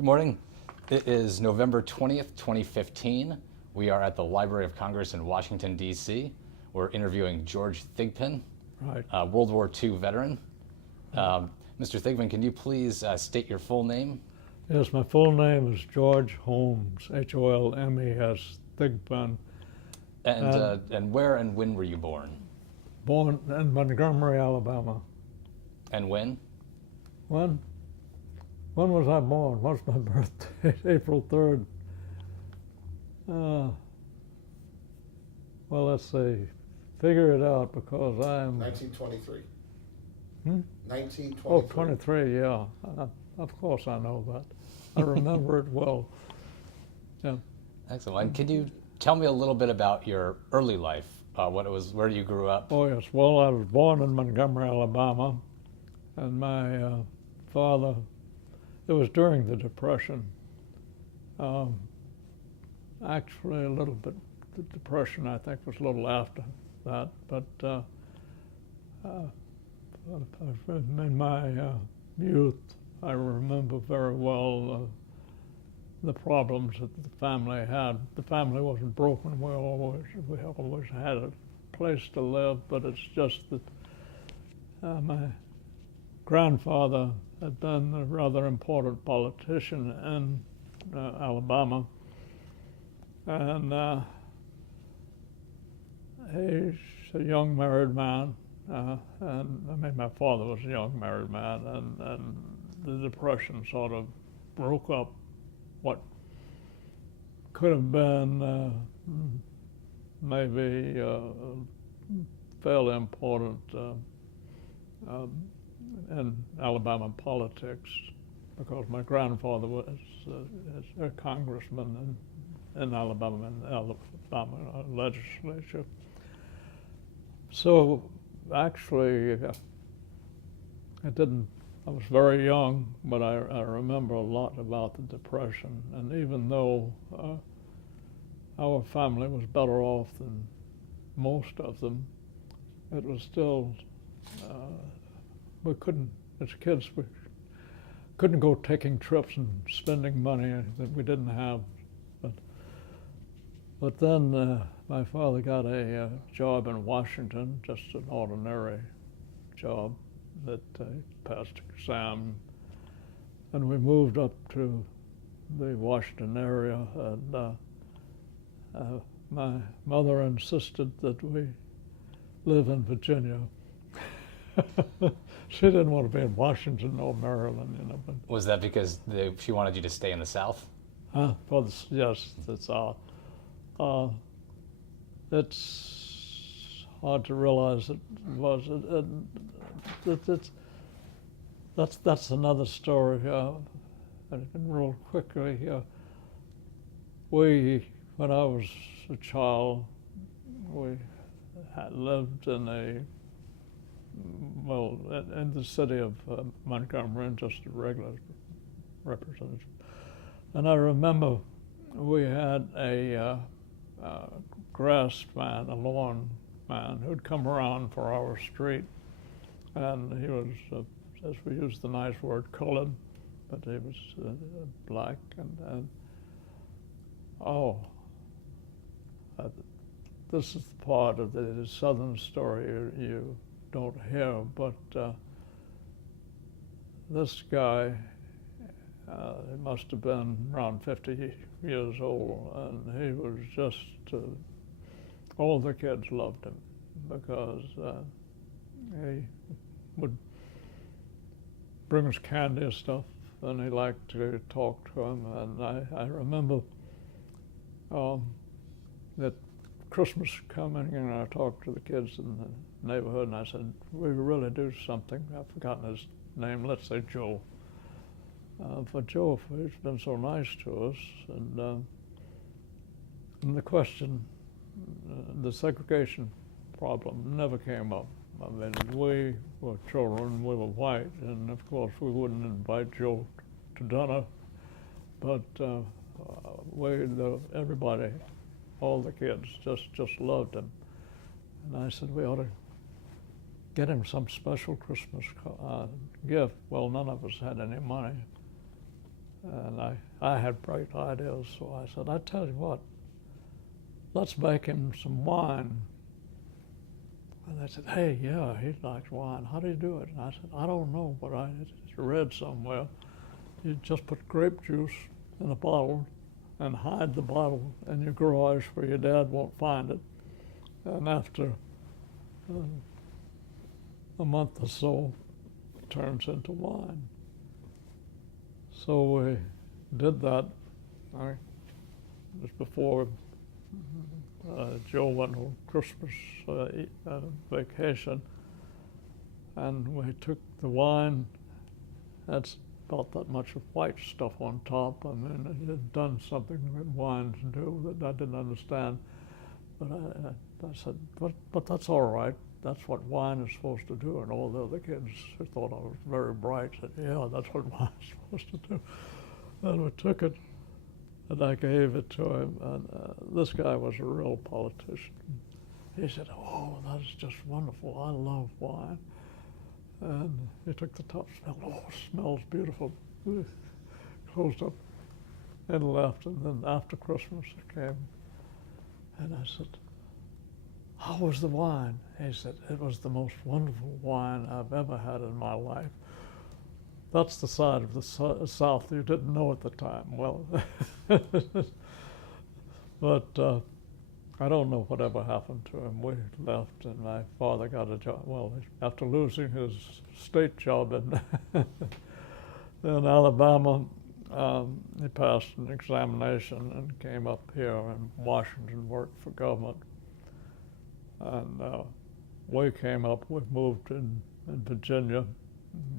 Good morning. It is November 20th, 2015. We are at the Library of Congress in Washington, D.C. We're interviewing George Thigpen, Right. World War II veteran. Mr. Thigpen, can you please state your full name? Yes, my full name is George Holmes, Holmes, Thigpen. And where and when were you born? Born in Montgomery, Alabama. And when? When was I born? What's my birthday? April 3rd. Well, let's see. Figure it out because I'm... 1923. 1923. Oh, 23, yeah. Of course I know that. I remember it well. Yeah. Excellent. And can you tell me a little bit about your early life? What it was, where you grew up? Oh, yes. Well, I was born in Montgomery, Alabama, and my father, it was during the Depression. Actually, a little bit, the Depression, I think, was a little after that, but in my youth, I remember very well the problems that the family had. The family wasn't broken. We always had a place to live, but it's just that my grandfather had been a rather important politician in Alabama, and he's a young married man, and I mean my father was a young married man, and the Depression sort of broke up what could have been maybe fairly important in Alabama politics, because my grandfather was a congressman in Alabama, legislature. So actually, I was very young, but I remember a lot about the Depression. And even though our family was better off than most of them, it was still, we couldn't, as kids, we couldn't go taking trips and spending money that we didn't have. But then my father got a job in Washington, just an ordinary job that passed exam, and we moved up to the Washington area, and my mother insisted that we live in Virginia. She didn't want to be in Washington or Maryland, you know. But Was that because she wanted you to stay in the South? yes, it's hard to realize it was. That's another story. And real quickly, when I was a child, we had lived in in the city of Montgomery, and just a regular representative. And I remember we had a grass man, a lawn man, who'd come around for our street, and he was, as we use the nice word, colored, but he was black, and this is the part of the Southern story you don't hear, but this guy, he must have been around 50 years old, and he was just, all the kids loved him because he would bring us candy and stuff, and he liked to talk to him. And I remember that Christmas coming, and I talked to the kids in the neighborhood, and I said, we really do something. I've forgotten his name, let's say Joe. For Joe, he's been so nice to us, and the question, the segregation problem never came up. I mean, we were children, we were white, and of course we wouldn't invite Joe to dinner, but everybody, all the kids just loved him. And I said, we ought to get him some special Christmas gift. Well, none of us had any money. And I had bright ideas, so I said, I tell you what, let's make him some wine. And they said, hey, yeah, he likes wine. How do you do it? And I said, I don't know, but I read somewhere. You just put grape juice in a bottle and hide the bottle in your garage where your dad won't find it. And after a month or so, it turns into wine. So we did that. It was before Joe went on Christmas vacation, and we took the wine. That's about that much of white stuff on top. I mean, it had done something that wines do that I didn't understand. But I said, but that's all right. That's what wine is supposed to do. And all the other kids who thought I was very bright said, yeah, that's what wine is supposed to do. And we took it, and I gave it to him. And this guy was a real politician. He said, oh, that's just wonderful. I love wine. And he took the top, smelled, oh, it smells beautiful. Closed up and left. And then after Christmas it came, and I said, how was the wine? He said, it was the most wonderful wine I've ever had in my life. That's the side of the South you didn't know at the time. Well, but I don't know whatever happened to him. We left, and my father got a job. Well, after losing his state job in Alabama, he passed an examination and came up here in Washington, worked for government. And we came up, we moved in Virginia.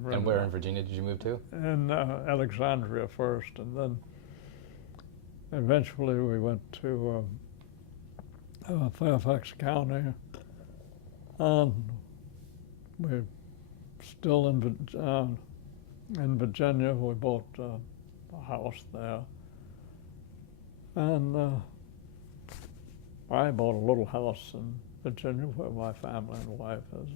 And where in Virginia did you move to? In Alexandria first, and then eventually we went to Fairfax County, and we're still in Virginia. We bought a house there, and I bought a little house in Virginia where my family and wife is.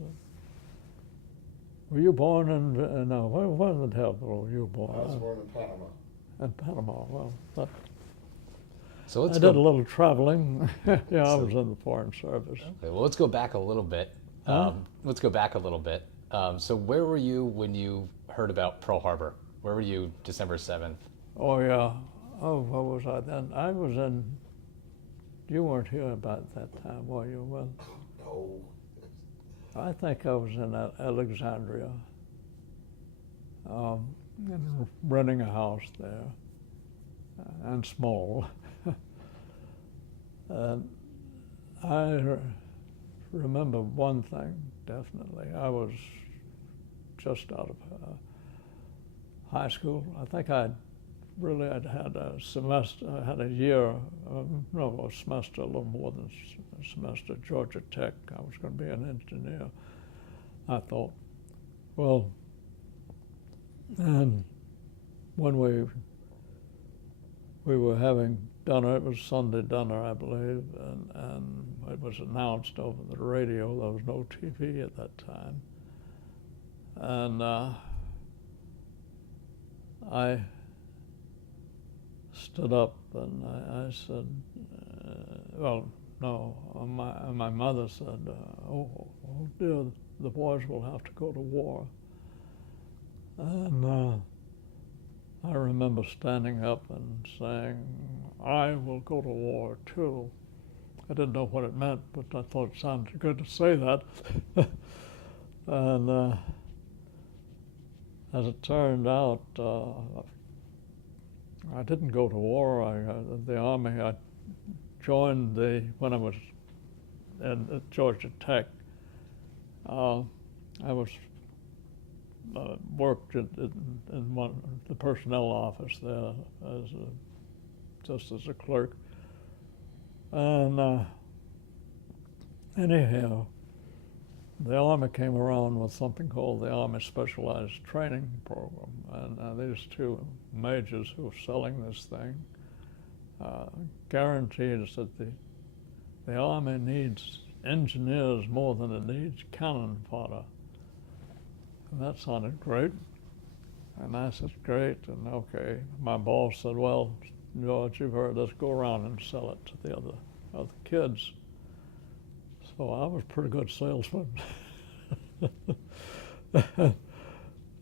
Were you born in, no, where in the hell were you born? I was born in Panama. In Panama, well, that, So let's I go, did a little traveling. Yeah, I So- was in the Foreign Service. Okay, well, let's go back a little bit. Let's go back a little bit. So where were you when you heard about Pearl Harbor? Where were you December 7th? Oh, yeah. Oh, where was I then? I was in, you weren't here about that time, were you? Well, No. I think I was in Alexandria, and renting a house there, and small. And I remember one thing definitely. I was just out of high school. I think I'd had a semester, I had a year, no, a semester, a little more than a semester at Georgia Tech. I was going to be an engineer. I thought, well, and when we were having dinner, it was Sunday dinner, I believe, and it was announced over the radio. There was no TV at that time. And I stood up and I said, well, no, my mother said, oh dear, the boys will have to go to war. And I remember standing up and saying, I will go to war too. I didn't know what it meant, but I thought it sounded good to say that. And as it turned out, I didn't go to war. The Army, I joined when I was at Georgia Tech. I was worked in the personnel office there just as a clerk. And anyhow, the Army came around with something called the Army Specialized Training Program, and these two majors who were selling this thing guaranteed us that the Army needs engineers more than it needs cannon fodder. And that sounded great. And I said, great, and okay. My boss said, well, George, you've heard this, go around and sell it to the other kids. So I was a pretty good salesman.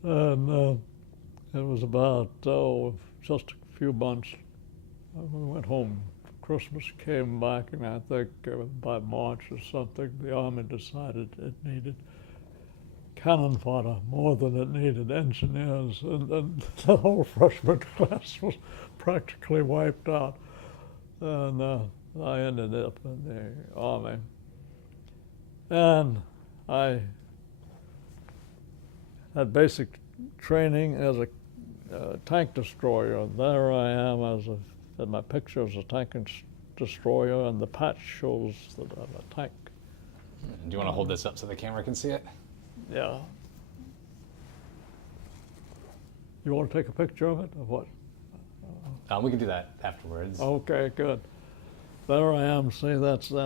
And it was about, just a few months. We went home for Christmas, came back, and I think by March or something, the Army decided it needed cannon fodder more than it needed engineers, and the whole freshman class was practically wiped out. And I ended up in the Army. And I had basic training as a tank destroyer. There I am in my picture as a tank destroyer, and the patch shows that I'm a tank. Do you want to hold this up so the camera can see it? Yeah. You want to take a picture of it, or what? We can do that afterwards. Okay, good. There I am. See, that's a,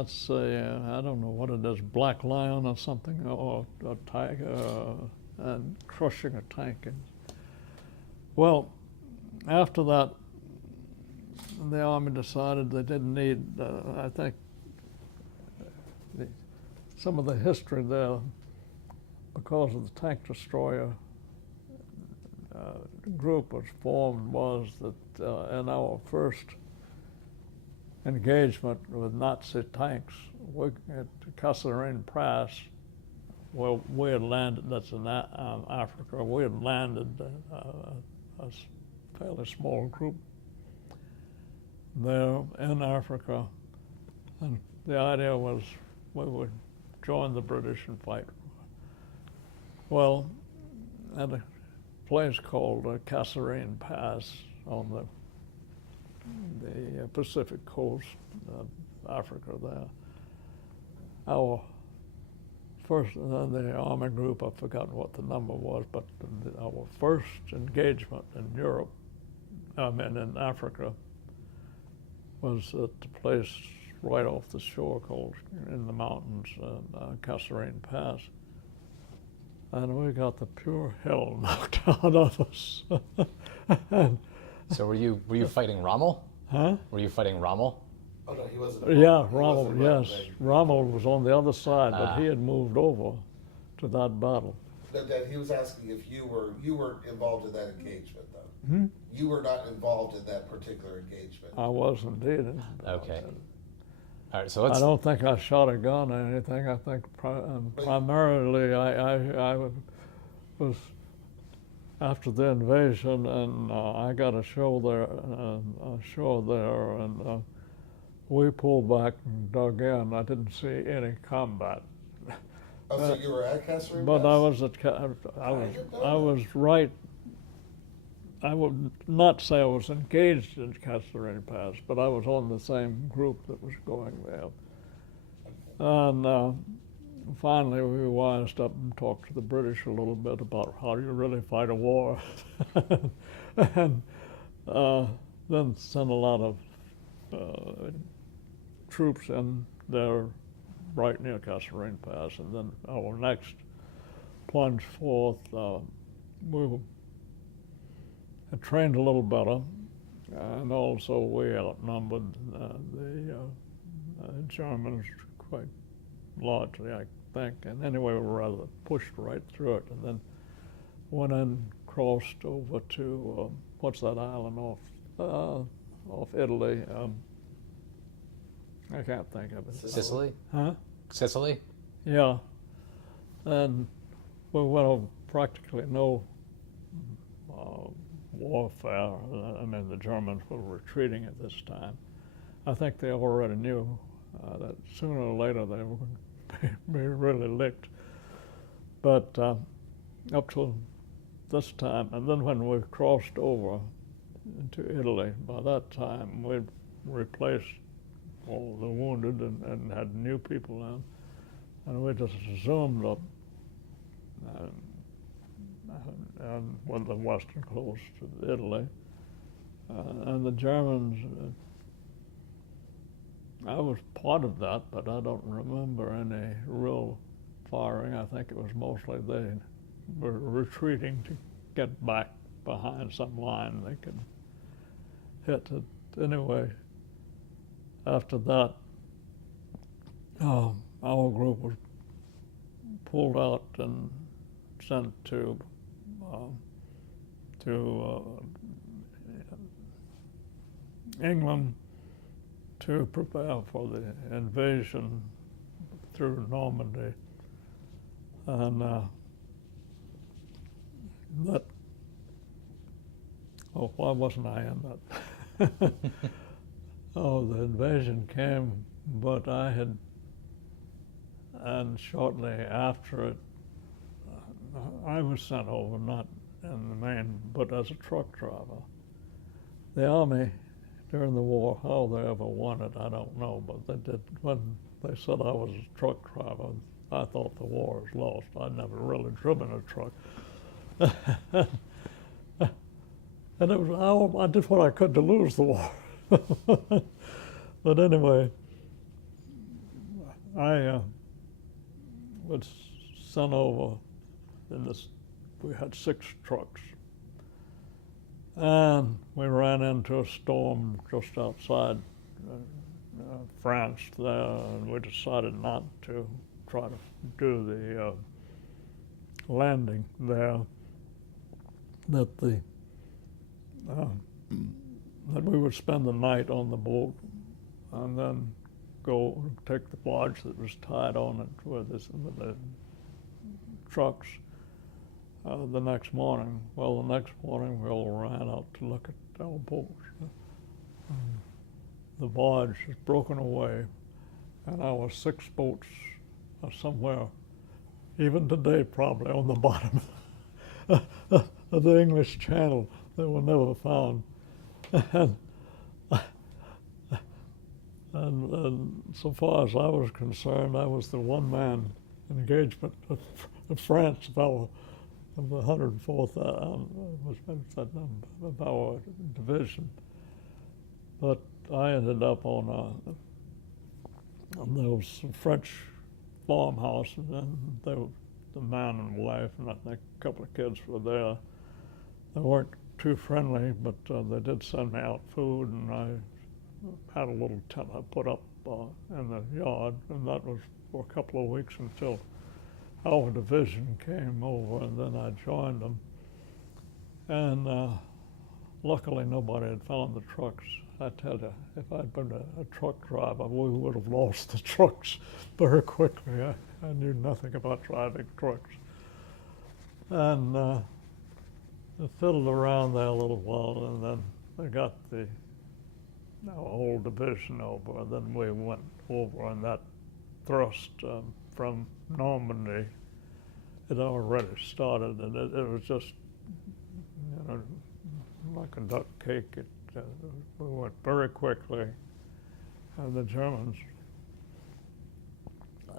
I don't know what it is, black lion or something, or a tiger, and crushing a tank. Well, after that, the Army decided they didn't need, I think, some of the history there, because of the tank destroyer group was formed, was that in our first engagement with Nazi tanks at Kasserine Pass, where we had landed, that's in Africa, we had landed a fairly small group there in Africa, and the idea was we would join the British and fight. Well, at a place called Kasserine Pass on the Pacific coast of Africa there, our first, the Army group, I've forgotten what the number was, but our first engagement in Europe, in Africa, was at the place right off the shore called, in the mountains, Kasserine Pass. And we got the pure hell knocked out of us. So were you fighting Rommel? Huh? Were you fighting Rommel? Oh, no, he wasn't. Yeah, He Rommel, wasn't yes. right. Rommel was on the other side, but he had moved over to that battle. That he was asking if you were involved in that engagement, though. Hmm? You were not involved in that particular engagement. I was indeed. Okay. All right, so let's. I don't think I shot a gun or anything. I think primarily I was after the invasion, and I got a show there, and we pulled back and dug in. I didn't see any combat. Oh, so you were at Kasserine But Pass? I was at I was right. I would not say I was engaged in Kasserine Pass, but I was on the same group that was going there. And finally, we wised up and talked to the British a little bit about how you really fight a war, and then sent a lot of troops in there right near Kasserine Pass. And then our next plunge forth, we had trained a little better, and also we outnumbered the Germans quite largely, I think. And anyway, we were rather pushed right through it, and then went and crossed over to what's that island off Italy? I can't think of it. Sicily? Huh? Sicily? Yeah. And we went over practically no warfare. I mean, the Germans were retreating at this time. I think they already knew that sooner or later they were going to be really licked. But up till this time, and then when we crossed over into Italy, by that time we'd replaced all the wounded and had new people in, and we just zoomed up and with the western coast of Italy. And the Germans, I was part of that, but I don't remember any real firing. I think it was mostly they were retreating to get back behind some line they could hit it. Anyway, after that, our group was pulled out and sent to England to prepare for the invasion through Normandy, and that. Oh, why wasn't I in that? Oh, the invasion came, but I had, and shortly after it, I was sent over, not in the main, but as a truck driver. The Army during the war, how they ever won it, I don't know, but they did. When they said I was a truck driver, I thought the war was lost. I'd never really driven a truck. And it was, I did what I could to lose the war. But anyway, I was sent over in this, we had 6 trucks. And we ran into a storm just outside France there, and we decided not to try to do the landing there, that we would spend the night on the boat and then go take the barge that was tied on it with the trucks the next morning. Well, the next morning we all ran out to look at our boats. The barge is broken away, and our 6 boats are somewhere, even today probably, on the bottom of the English Channel. They were never found. And so far as I was concerned, I was the one-man engagement of France of the 104th of our division. But I ended up on there was a French farmhouse, and the man and wife, and I think a couple of kids were there. They weren't too friendly, but they did send me out food, and I had a little tent I put up in the yard, and that was for a couple of weeks until our division came over, and then I joined them. And luckily nobody had found the trucks. I tell you, if I'd been a truck driver, we would have lost the trucks very quickly. I knew nothing about driving trucks. And I fiddled around there a little while, and then I got our whole division over, and then we went over, and that thrust from Normandy had already started, and it was just, like a duck cake. We went very quickly. The Germans,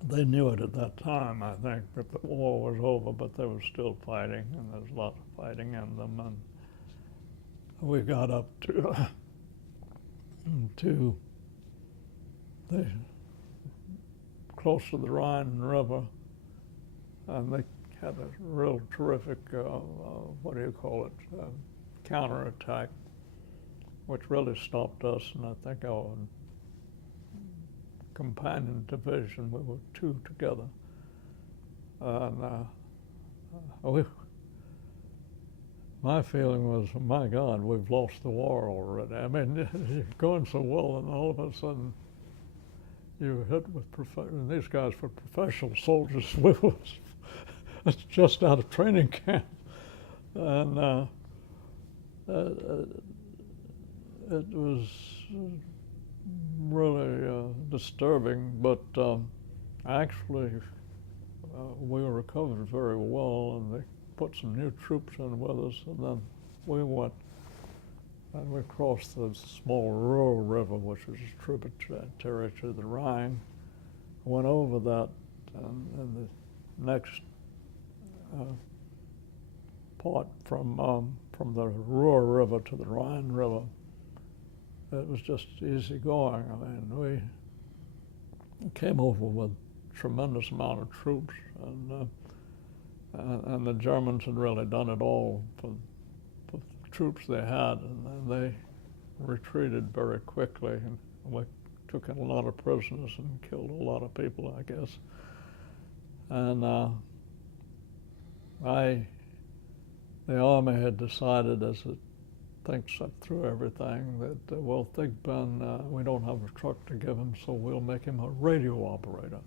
they knew it at that time, I think, that the war was over, but they were still fighting, and there was a lot of fighting in them. And we got up to close to the Rhine River, and they had a real terrific, counterattack, which really stopped us. And I think our companion division, we were 2 together. And my feeling was, my God, we've lost the war already. I mean, you're going so well, and all of a sudden you hit with these guys were professional soldiers. We was just out of training camp. And it was really disturbing, but actually we recovered very well, and they put some new troops in with us, and then we went and we crossed the small Ruhr River, which was a tributary to the Rhine. Went over that, and the next part from the Ruhr River to the Rhine River, it was just easy going. I mean, we came over with a tremendous amount of troops, and the Germans had really done it all for troops they had, and then they retreated very quickly, and we took in a lot of prisoners and killed a lot of people, I guess. And the Army had decided, as it thinks up through everything, that, well, Thigpen, we don't have a truck to give him, so we'll make him a radio operator.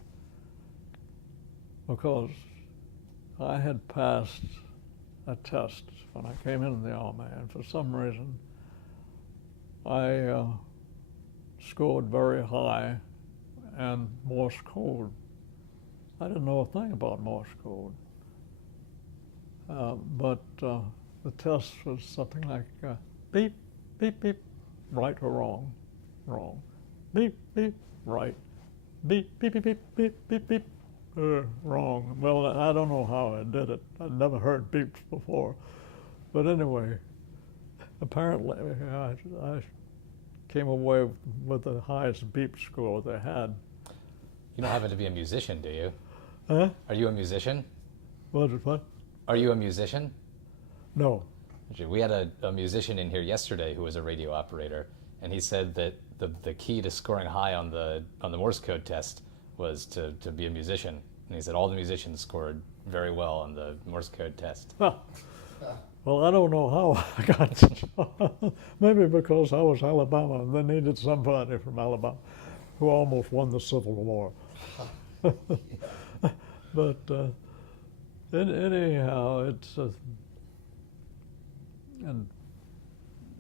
Because I had passed a test when I came into the Army, and for some reason, I scored very high in Morse code. I didn't know a thing about Morse code. But the test was something like beep, beep, beep, right or wrong, wrong. Beep, beep, right. Beep, beep, beep, beep, beep, beep, beep, wrong. Well, I don't know how I did it. I'd never heard beeps before. But anyway, apparently I came away with the highest beep score they had. You don't happen to be a musician, do you? Huh? Are you a musician? What? Are you a musician? No. We had a musician in here yesterday who was a radio operator, and he said that the key to scoring high on the Morse code test was to be a musician. And he said all the musicians scored very well on the Morse code test. Well, I don't know how I got the job. Maybe because I was Alabama and they needed somebody from Alabama who almost won the Civil War. But anyhow, it's and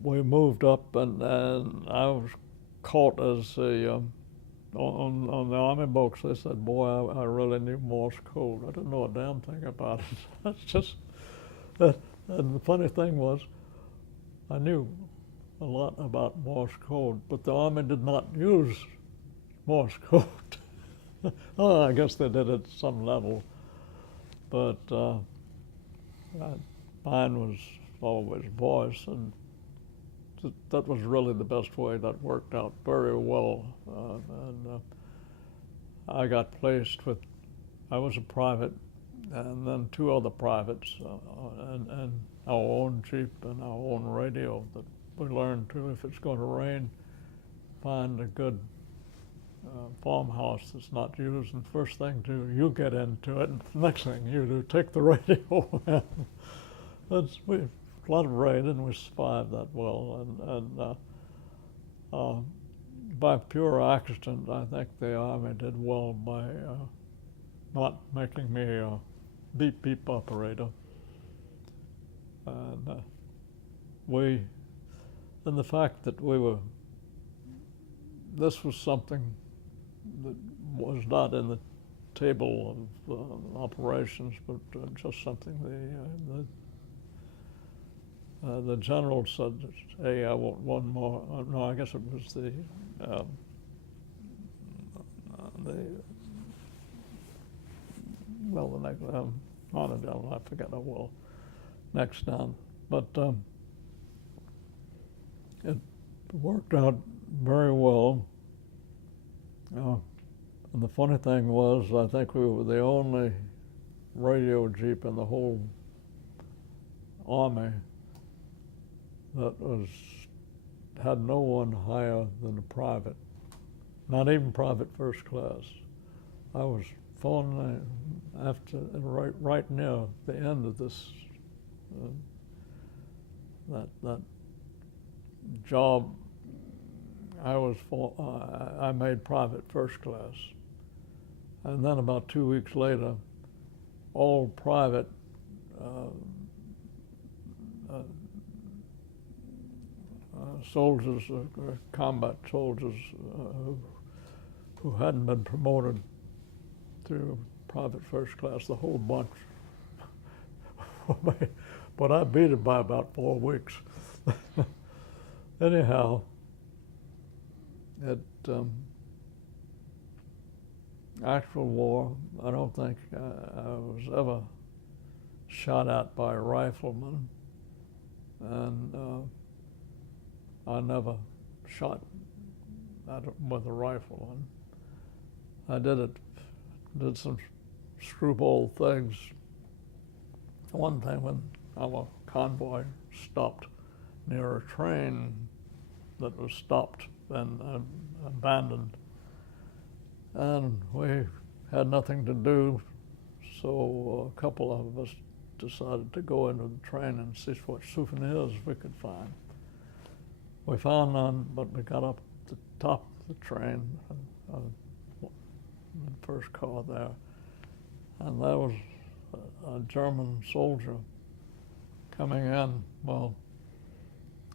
we moved up, and I was caught as a on the Army books. They said, "Boy, I really knew Morse code. I didn't know a damn thing about it." That's just. And the funny thing was, I knew a lot about Morse code, but the Army did not use Morse code. Oh, I guess they did at some level, but mine was always voice, and that was really the best way. That worked out very well, and I got placed with, I was a private, and then two other privates, and our own Jeep and our own radio that we learned to, if it's going to rain, find a good farmhouse that's not used, and first thing you get into it, and next thing you do, take the radio in. A lot of rain, and we survived that well, and by pure accident, I think the Army did well by not making me a beep beep operator. And the fact that this was something that was not in the table of operations, but just something the general said, "Hey, I want one more." No, I guess it was the next, not a general, I forget, next down. But it worked out very well. And the funny thing was, I think we were the only radio Jeep in the whole Army that had no one higher than a private, not even private first class. I was falling after right near the end of this that job. I made private first class, and then about 2 weeks later, all private soldiers, combat soldiers who hadn't been promoted to private first class, the whole bunch. But I beat it by about 4 weeks. Anyhow, actual war, I don't think I was ever shot at by a rifleman, and I never shot with a rifle. And I did some screwball things. One thing, when our convoy stopped near a train that was stopped and abandoned. And we had nothing to do, so a couple of us decided to go into the train and see what souvenirs we could find. We found none, but we got up to the top of the train, the first car there, and there was a German soldier coming in. Well,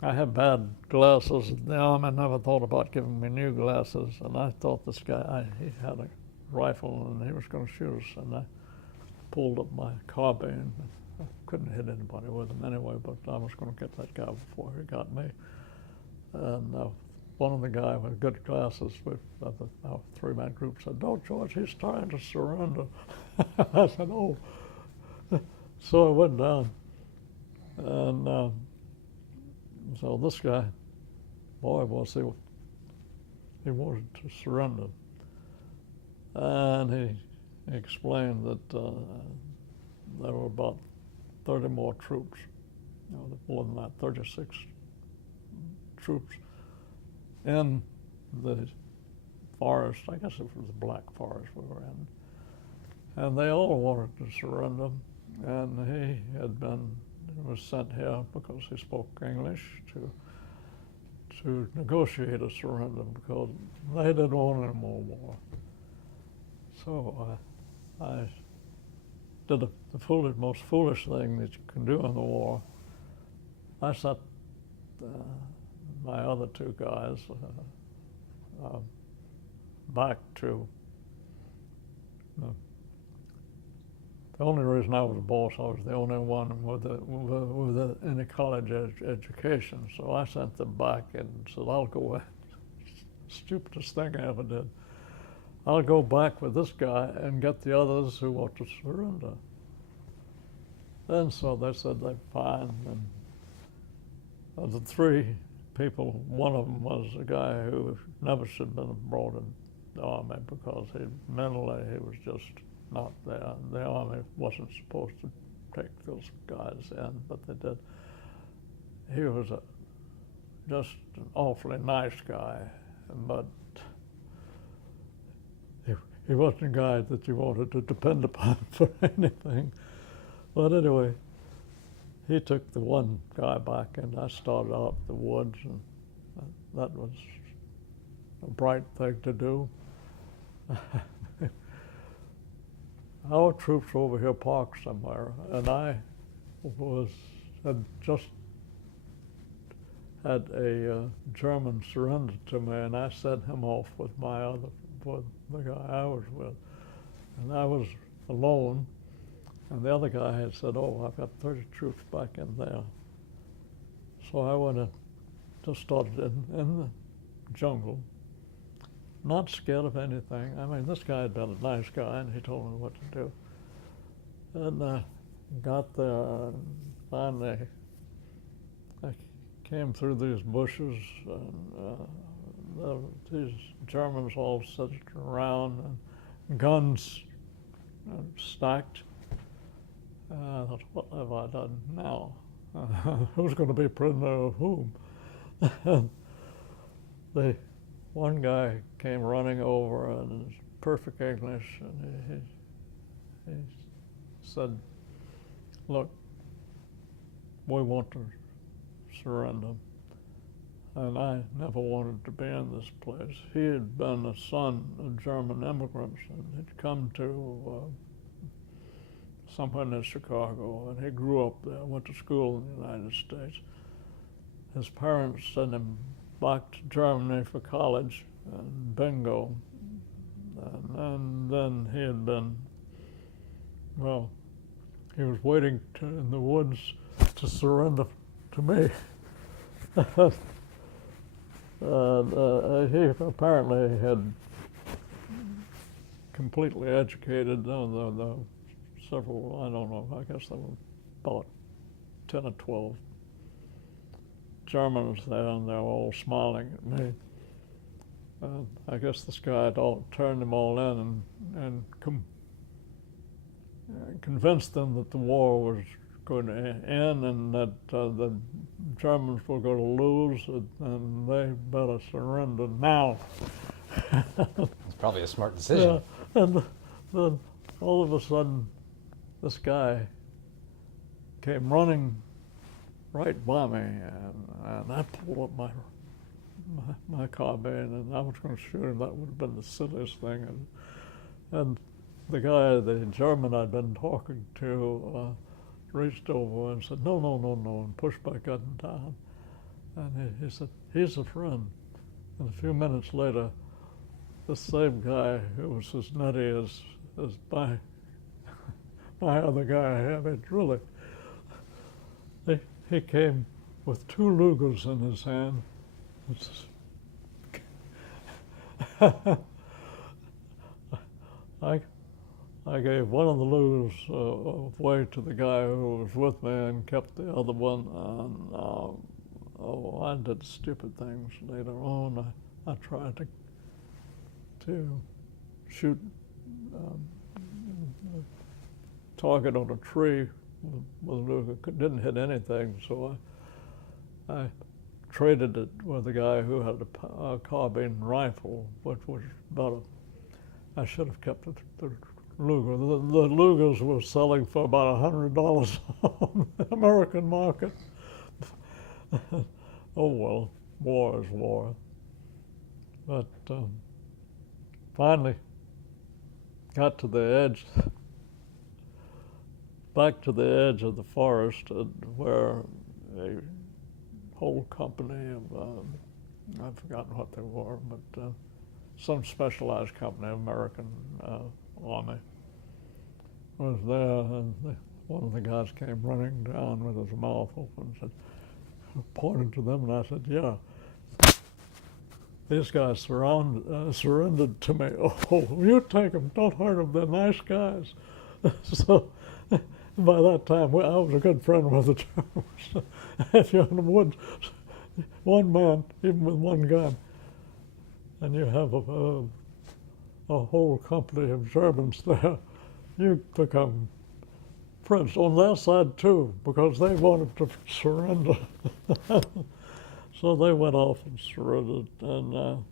I had bad glasses. The army never thought about giving me new glasses, and I thought this guy, he had a rifle and he was going to shoot us, and I pulled up my carbine. I couldn't hit anybody with them anyway, but I was going to get that guy before he got me. And one of the guys with good glasses with our three-man group said, "No, George, he's trying to surrender." I said, "Oh." So I went down, and so this guy, boy, he wanted to surrender. And he explained that there were about 30 more troops, more than that, 36 troops in the forest. I guess it was the Black Forest we were in. And they all wanted to surrender. And he was sent here because he spoke English to negotiate a surrender because they didn't want any more war. So I did the most foolish thing that you can do in the war. I sent my other two guys back to the only reason I was a boss, I was the only one with any college education. So I sent them back and said, "I'll go." Stupidest thing I ever did. "I'll go back with this guy and get the others who want to surrender." And so they said they're fine. And of the three people, one of them was a guy who never should have been brought in the army because mentally he was just not there. The army wasn't supposed to take those guys in, but they did. He was just an awfully nice guy, but he wasn't a guy that you wanted to depend upon for anything. But anyway, he took the one guy back, and I started out in the woods, and that was a bright thing to do. Our troops were over here parked somewhere, and I had just had a German surrender to me, and I sent him off with the guy I was with. And I was alone, and the other guy had said, "Oh, I've got 30 troops back in there." So I went and just started in the jungle, not scared of anything. I mean, this guy had been a nice guy, and he told me what to do. And got there, and finally I came through these bushes, and these Germans all sitting around, and guns stacked. I thought, what have I done now? Who's going to be prisoner of whom? One guy came running over in perfect English, and he said, "Look, we want to surrender." And I never wanted to be in this place. He had been a son of German immigrants and had come to somewhere near Chicago, and he grew up there, went to school in the United States. His parents sent him back to Germany for college and bingo. And then he had been, well, he was waiting in the woods to surrender to me. He apparently had completely educated the several, I don't know, I guess there were about 10 or 12 Germans there, and they were all smiling at me. I guess this guy had turned them all in and convinced them that the war was going to end and that the Germans were going to lose and they better surrender now. It's probably a smart decision. Yeah, and then all of a sudden, this guy came running right by me, and I pulled up my carbine, and I was going to shoot him. That would have been the silliest thing. And the guy, the German I'd been talking to, reached over and said, "No, no, no, no," and pushed my gun down. And he said, "He's a friend." And a few minutes later, the same guy who was as nutty as my other guy, I mean, really, he came with 2 Lugers in his hand. I gave one of the Lugers away to the guy who was with me and kept the other one. And I did stupid things later on. I tried to shoot a target on a tree with a Luger. Didn't hit anything, so I traded it with a guy who had a carbine rifle, which was better. I should have kept the Luger. The Lugers were selling for about $100 on the American market. Oh well, war is war. But finally got to the edge, back to the edge of the forest where a whole company of, I've forgotten what they were, but some specialized company, American Army, was there, and one of the guys came running down with his mouth open and said, pointed to them, and I said, "Yeah, these guys surrendered to me. Oh, you take them, don't hurt them, they're nice guys." So by that time, I was a good friend with the Germans. If you're in the woods, one man, even with one gun, and you have a whole company of Germans there, you become friends on their side too, because they wanted to surrender. So they went off and surrendered, and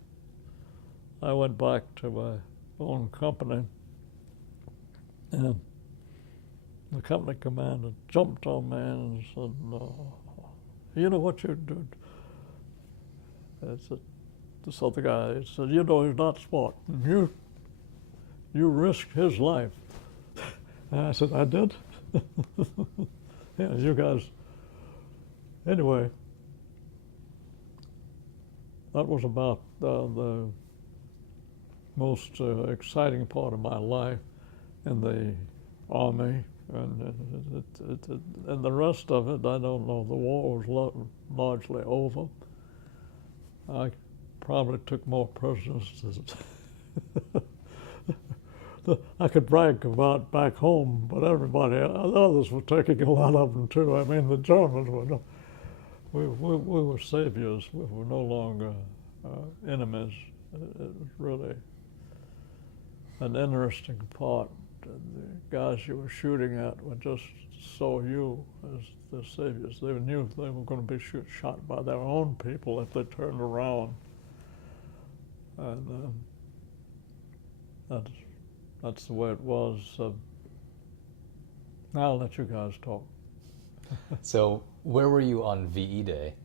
I went back to my own company, and the company commander jumped on me and said, "You know what you did?" I said, this other guy, he said, "You know, he's not smart. You risked his life." And I said, "I did?" Yeah, you guys. Anyway, that was about the most exciting part of my life in the Army, and the rest of it, I don't know. The war was largely over. I probably took more prisoners I could brag about back home, but everybody, others were taking a lot of them too. I mean, the Germans were, we were saviors. We were no longer enemies. It was really an interesting part. The guys you were shooting at were just saw you as the saviors. They knew they were going to be shot by their own people if they turned around. And that's the way it was. Now I'll let you guys talk. So where were you on VE Day?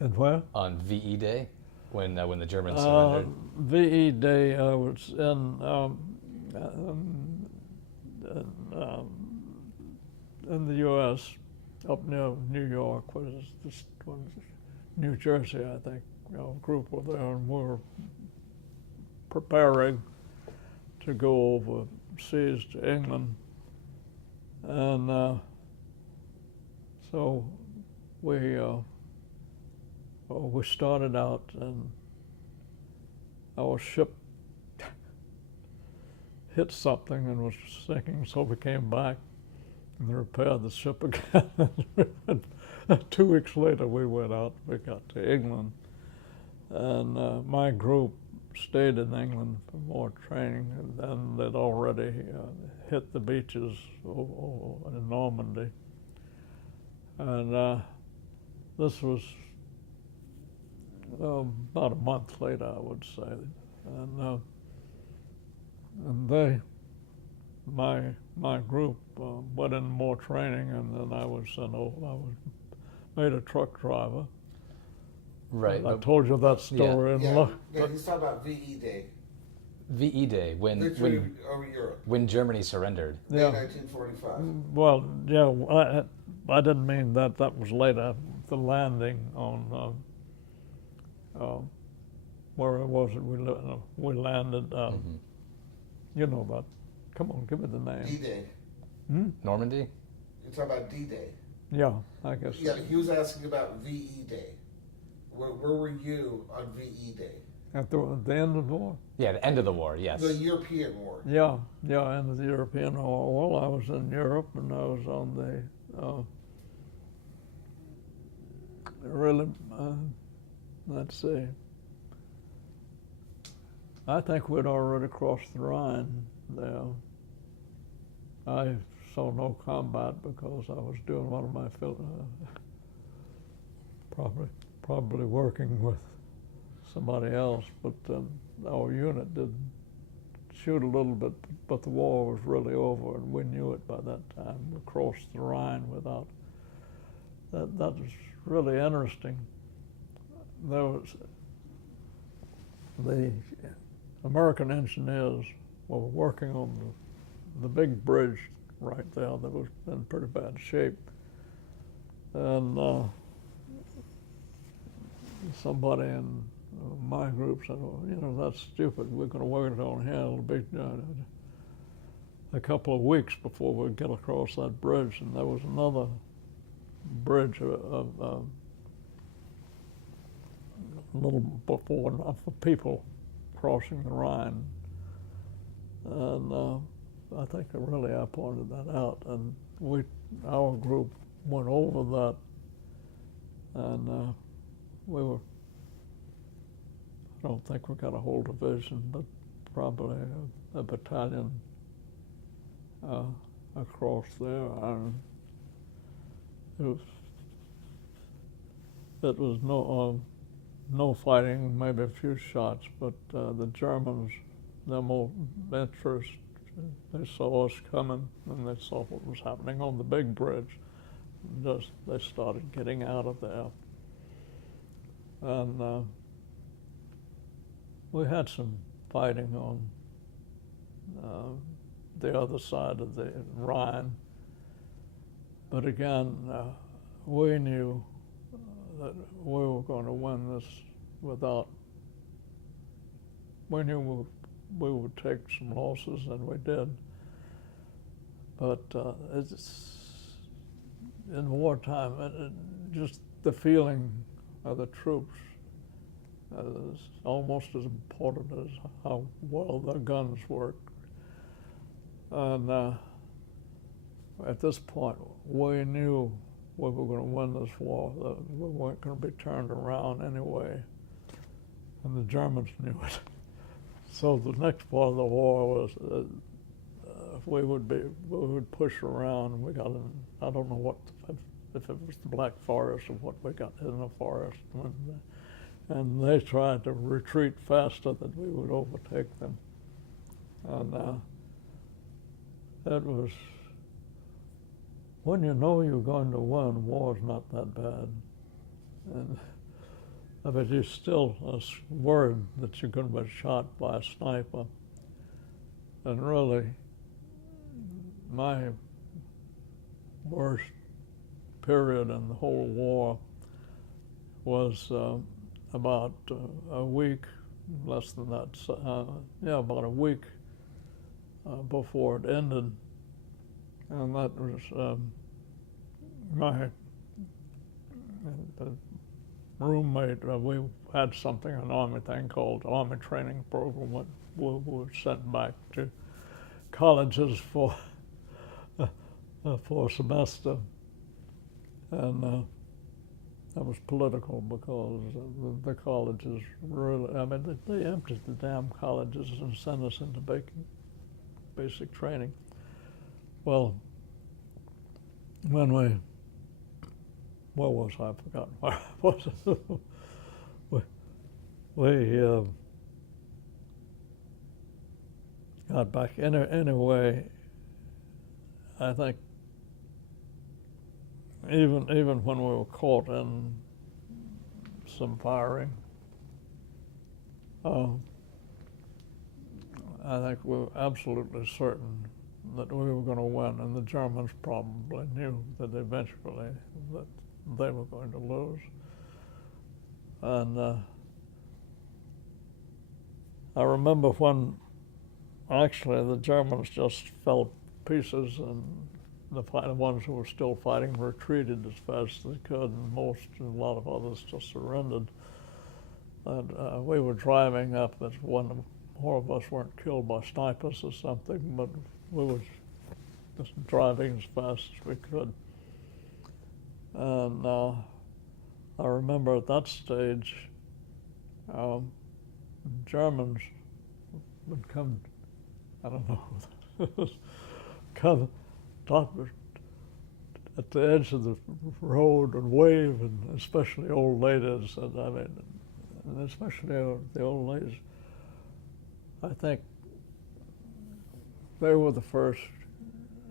And where? On VE Day, when the Germans surrendered? VE Day, I was in the U.S., up near New York. What is this? New Jersey, I think. A group were there, and we were preparing to go overseas to England, and so we started out, and our ship hit something and was sinking, so we came back and repaired the ship again. 2 weeks later, we went out. We got to England, and my group stayed in England for more training, and then they'd already hit the beaches in Normandy. And this was about a month later, I would say. And my group went in more training, and then I was made a truck driver. Right. I told you that story. Yeah, he's talking about VE Day. VE Day, Victory over Europe. when Germany surrendered. May Yeah. 1945. Well, yeah, I didn't mean that. That was later. The landing on where was it? We landed. You know that. Come on, give me the name. D-Day. Normandy? You're talking about D-Day. Yeah, I guess. Yeah, he was asking about VE Day. Where were you on VE Day? At the end of the war? Yeah, the end of the war, yes. The European War. Yeah, end of the European War. Well, I was in Europe, and I was on the let's see. I think we'd already crossed the Rhine there. I saw no combat because I was doing one of my probably working with somebody else, but our unit did shoot a little bit, but the war was really over, and we knew it by that time. We crossed the Rhine without. That was really interesting. There was the American engineers were working on the big bridge right there that was in pretty bad shape, and somebody in my group said, "Well, you know, that's stupid. We're going to work it on here. It'll be a couple of weeks before we get across that bridge." And there was another bridge a little before enough for people crossing the Rhine. And I think I pointed that out. And our group went over that, and we were, I don't think we got a whole division, but probably a battalion across there. And it was no fighting, maybe a few shots, but the Germans, their more interest, they saw us coming, and they saw what was happening on the big bridge. They started getting out of there. And we had some fighting on the other side of the Rhine. But again, we knew that we were going to win this we knew we would take some losses, and we did. But in wartime, just the feeling of the troops is almost as important as how well their guns worked. And at this point, we knew we were going to win this war, that we weren't going to be turned around anyway. And the Germans knew it. So the next part of the war was we would push around. We got in, I don't know if it was the Black Forest or what, we got in the forest. And they tried to retreat faster than we would overtake them. And it was, when you know you're going to win, war's not that bad. And but you're still worried that you're going to be shot by a sniper. And really, my worst period in the whole war was about a week, less than that, about a week before it ended. And that was my roommate. We had something, an Army thing called Army Training Program. We were sent back to colleges for a semester. And that was political because the colleges really, I mean, they emptied the damn colleges and sent us into basic training. Well, when we where was I? I've forgotten where I was. we got back. Anyway, I think even when we were caught in some firing, I think we were absolutely certain that we were going to win, and the Germans probably knew that eventually that they were going to lose. And I remember when actually the Germans just fell to pieces, and the ones who were still fighting retreated as fast as they could, and a lot of others just surrendered. And we were driving up, as more of us weren't killed by snipers or something, but we were just driving as fast as we could. And I remember at that stage, Germans would come, I don't know, come stop at the edge of the road and wave, and especially old ladies, and I mean, and especially the old ladies. I think they were the first,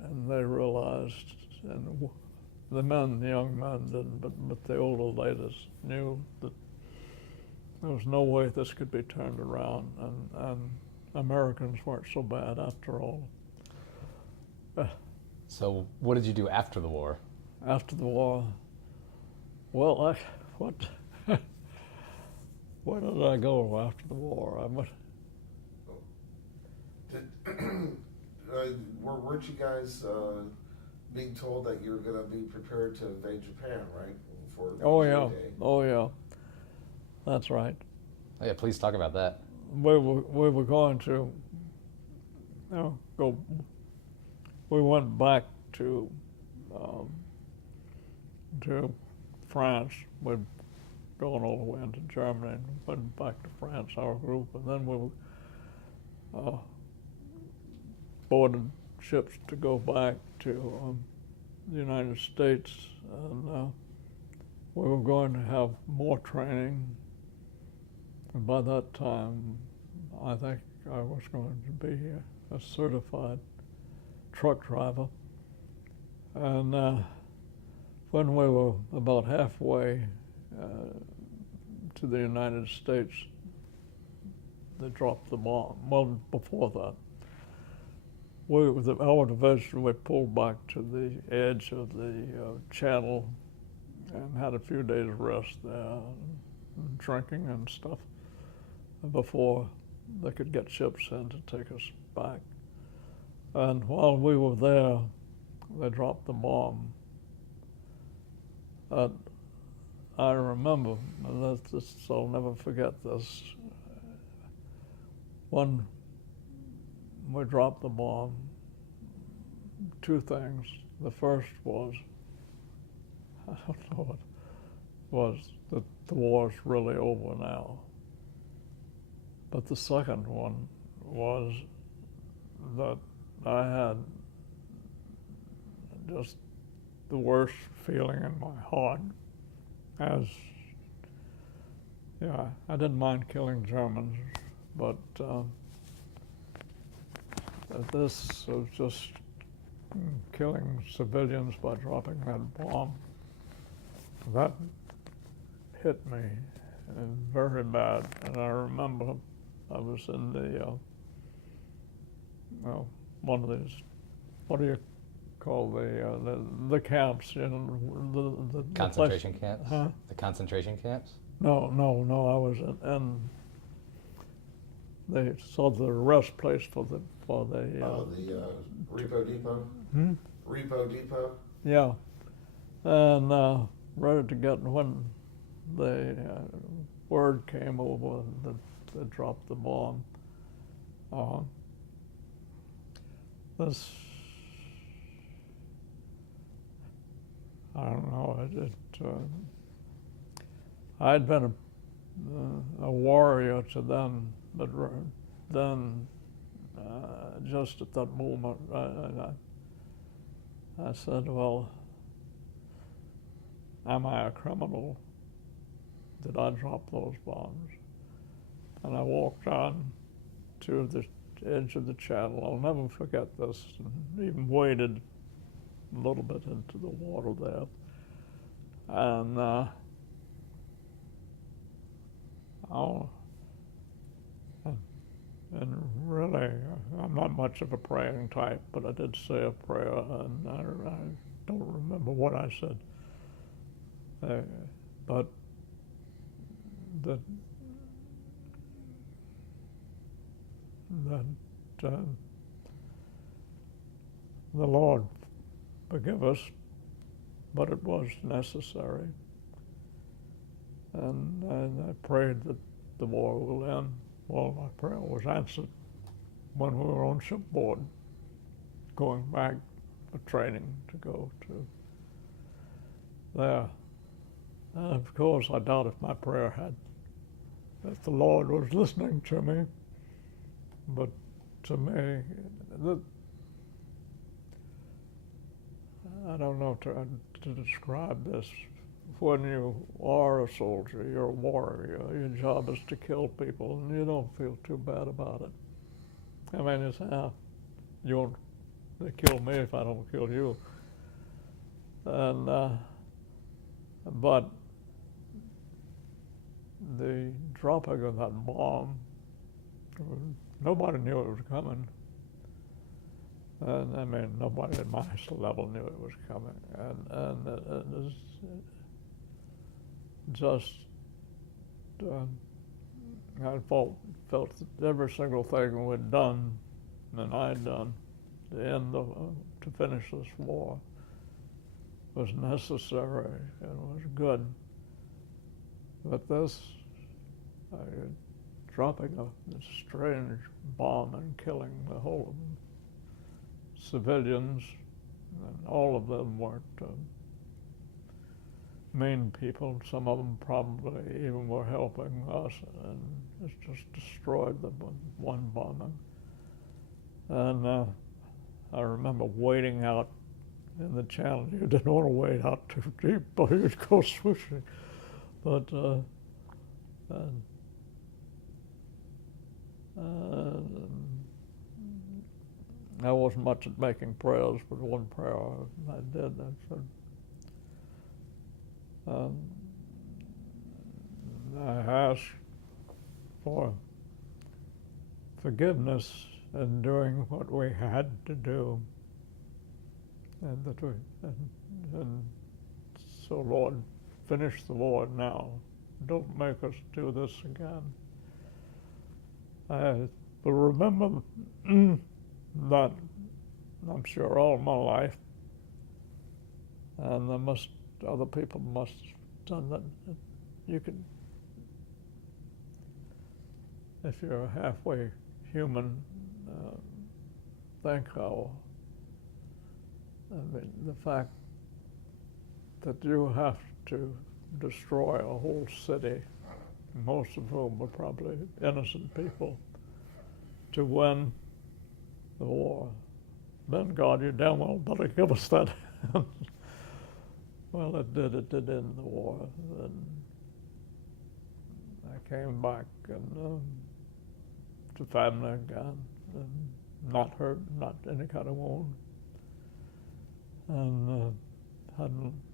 and they realized, and the young men didn't, but the older ladies knew that there was no way this could be turned around, and Americans weren't so bad after all. So what did you do after the war? After the war, well, where did I go after the war? Weren't you guys being told that you were going to be prepared to invade Japan, right? Oh yeah, Day? oh yeah, that's right. Oh, yeah, please talk about that. We were going to go. We went back to France. We'd gone all the way into Germany and went back to France, our group, and then we boarded ships to go back to the United States, and we were going to have more training. And by that time, I think I was going to be a certified truck driver. And when we were about halfway to the United States, they dropped the bomb. Well, before that, our division, we pulled back to the edge of the channel and had a few days rest there, drinking and stuff, before they could get ships in to take us back. And while we were there, they dropped the bomb. I remember, and I'll never forget this, when we dropped the bomb, two things. The first was, I don't know what, was that the war's really over now. But the second one was that I had just the worst feeling in my heart, as, yeah, I didn't mind killing Germans, but this was just killing civilians by dropping that bomb. That hit me very bad, and I remember I was in the one of these, what do you call the camps, you know, the Concentration camps? Huh? The concentration camps? No, I was in they saw the rest place for the Repo Depot? Hmm? Repo Depot? Yeah, and ready to get, when the word came over that they dropped the bomb. This, I don't know, I'd been a warrior to them, but then just at that moment, I said, well, am I a criminal? Did I drop those bombs? And I walked on to the edge of the channel. I'll never forget this, and even waded a little bit into the water there. And and really, I'm not much of a praying type, but I did say a prayer, and I don't remember what I said. But that the Lord forgive us, but it was necessary. And I prayed that the war will end. Well, my prayer was answered when we were on shipboard, going back for training to go to there. And of course, I doubt if my prayer if the Lord was listening to me. But to me, I don't know to describe this. When you are a soldier, you're a warrior, your job is to kill people, and you don't feel too bad about it. I mean, it's, they kill me if I don't kill you. And, but the dropping of that bomb, nobody knew it was coming. And I mean, nobody at my level knew it was coming. And it was just, I felt that every single thing we'd done and I'd done to finish this war was necessary and was good. But this, dropping this strange bomb and killing the whole civilians, and all of them weren't mean people. Some of them probably even were helping us, and it just destroyed them with one bombing. And I remember wading out in the channel. You didn't want to wade out too deep, but you'd go swishing. But I wasn't much at making prayers, but one prayer I did. I said, I asked for forgiveness in doing what we had to do, and so Lord, finish the war now. Don't make us do this again. But remember that I'm sure all my life, and other people must have done that. You could, if you're halfway human, think how, I mean, the fact that you have to destroy a whole city, most of whom were probably innocent people, to win the war. Then God, you damn well better give us that. Well, it did end the war. And I came back and to family again, and not hurt, not any kind of wound. And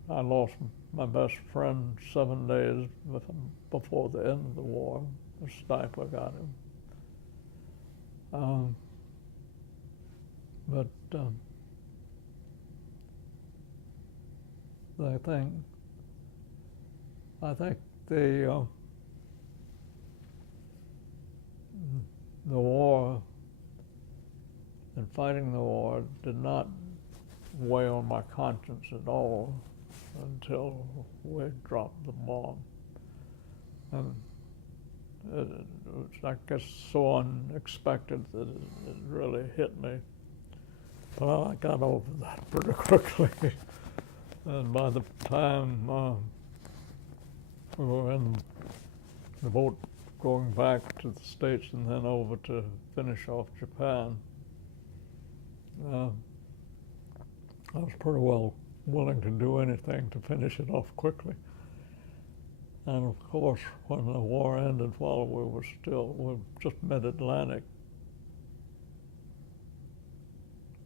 I lost my best friend 7 days before the end of the war. The sniper got him. But I think the war and fighting the war did not weigh on my conscience at all until we dropped the bomb. And it was, I guess, so unexpected that it really hit me. But I got over that pretty quickly. And by the time we were in the boat going back to the States and then over to finish off Japan, I was pretty well willing to do anything to finish it off quickly. And of course, when the war ended, while we just mid-Atlantic,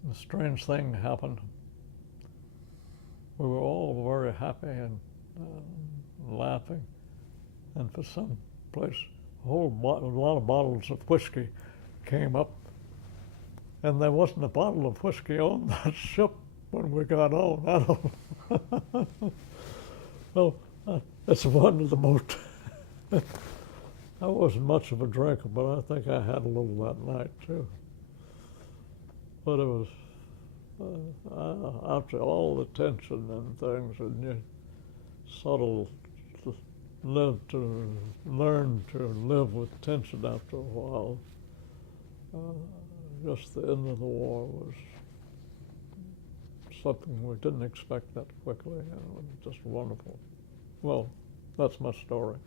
a strange thing happened. We were all very happy and laughing, and for some place, a lot of bottles of whiskey came up, and there wasn't a bottle of whiskey on that ship when we got on. I don't. Well, it's one of the most. I wasn't much of a drinker, but I think I had a little that night too. But it was after all the tension and things, and you sort of learn to live with tension after a while. Just the end of the war was something we didn't expect that quickly, and it was just wonderful. Well, that's my story.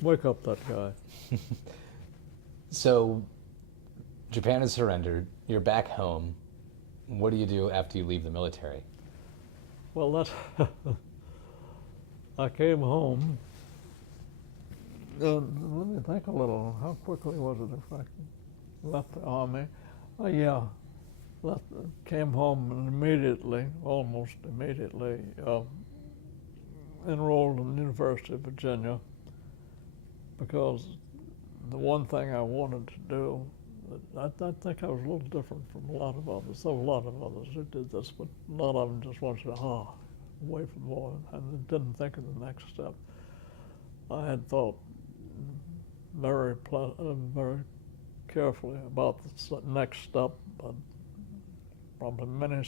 Wake up that guy. So, Japan has surrendered. You're back home. What do you do after you leave the military? Well, that's I came home. Let me think a little. How quickly was it if I left the Army? Yeah, came home and immediately, almost immediately, enrolled in the University of Virginia, because the one thing I wanted to do, I think I was a little different from a lot of others. There were a lot of others who did this, but a lot of them just wanted to, away from war, and didn't think of the next step. I had thought very carefully about the next step, but probably many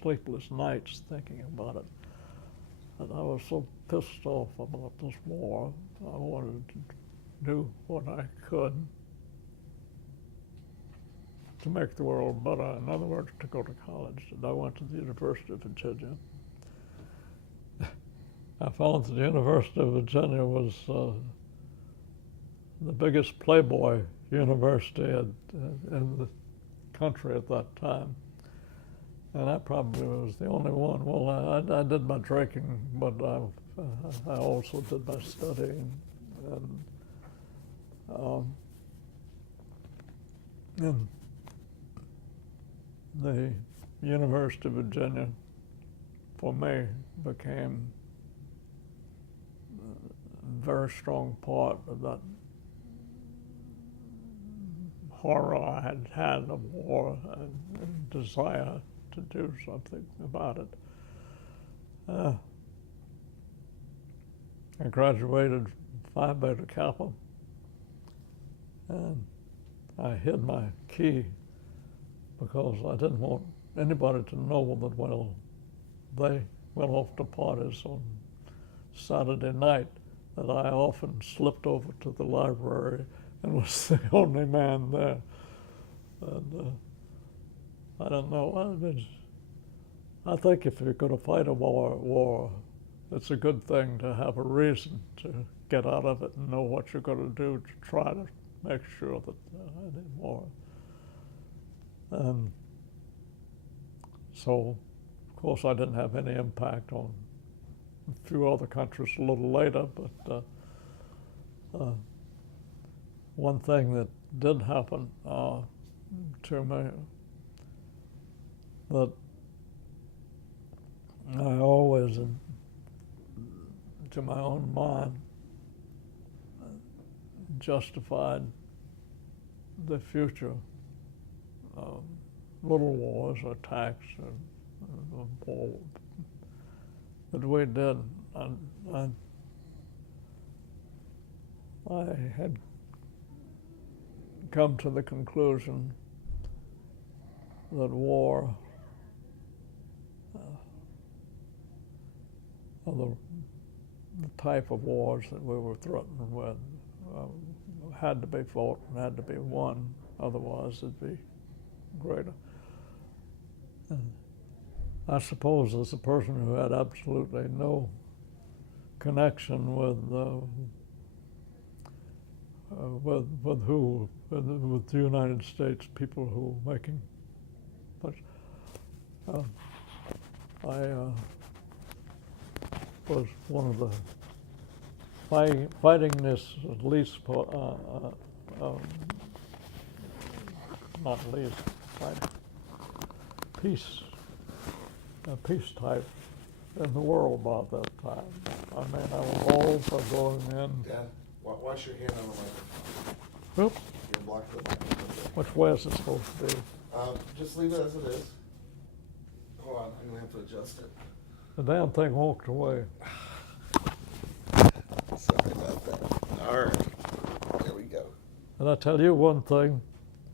sleepless nights thinking about it. And I was so pissed off about this war, I wanted to do what I could to make the world better. In other words, to go to college. And I went to the University of Virginia. I found that the University of Virginia was the biggest playboy university in the country at that time. And I probably was the only one. Well, I did my drinking, but I also did my studying. And the University of Virginia, for me, became a very strong part of that horror I had had of war and desire to do something about it. I graduated Phi Beta Kappa, and I hid my key because I didn't want anybody to know that, well, they went off to parties on Saturday night, that I often slipped over to the library and was the only man there. And I don't know, I think if you're going to fight a war, it's a good thing to have a reason to get out of it and know what you're going to do to try to make sure that I didn't war. And so, of course, I didn't have any impact on a few other countries a little later, but one thing that did happen to me, that I always, to my own mind, justified the future little wars, attacks, war that we did. I had come to the conclusion that war, the type of wars that we were threatened with, had to be fought and had to be won, otherwise it'd be greater. And I suppose as a person who had absolutely no connection with the United States, people who were making, but I was one of the fightingest, at least, not least, peace type in the world about that time. I mean, I was all for going in. Dad, wash your hand on the microphone. Whoop, You're blocking the microphone. which way is it supposed to be? Just leave it as it is. Hold on, I'm gonna have to adjust it. The damn thing walked away. Sorry about that. All right, there we go. And I tell you one thing,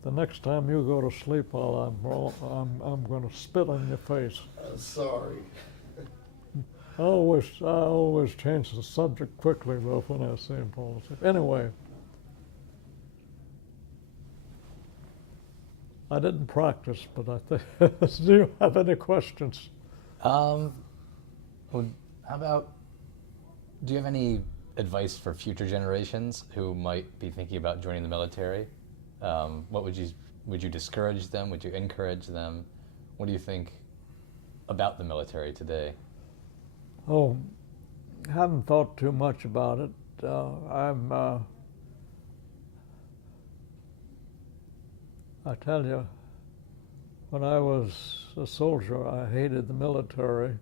the next time you go to sleep while I'm going to spit on your face. I'm sorry. I always change the subject quickly though when I see politics. Anyway, I didn't practice, but I think. Do you have any questions? Well, how about, do you have any advice for future generations who might be thinking about joining the military? What would you discourage them? Would you encourage them? What do you think about the military today? Oh, haven't thought too much about it. I tell you, when I was a soldier, I hated the military.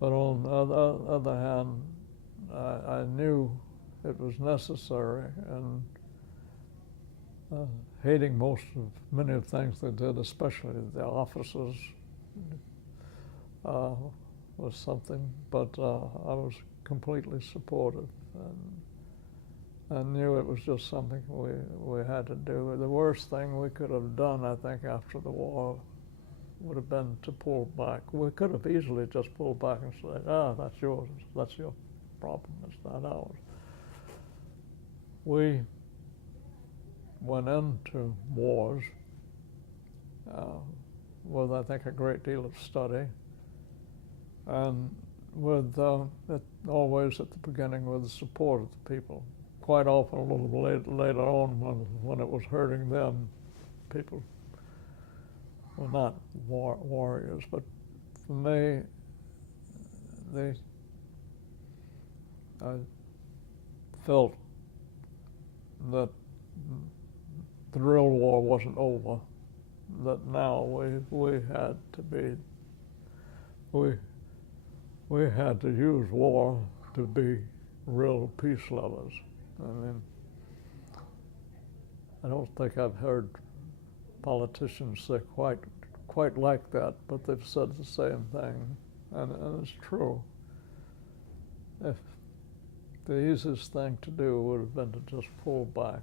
But on the other hand, I knew it was necessary, and hating many of the things they did, especially the officers, was something. But I was completely supportive, and I knew it was just something we had to do. The worst thing we could have done, I think, after the war would have been to pull back. We could have easily just pulled back and said, that's yours, that's your problem, it's not ours. We went into wars with, I think, a great deal of study, and with always at the beginning with the support of the people. Quite often a little later on when it was hurting them, people were not warriors, but for me, I felt that the real war wasn't over, that now we had to be, we had to use war to be real peace lovers. I mean, I don't think I've heard politicians say quite like that, but they've said the same thing, and it's true. If the easiest thing to do would have been to just pull back,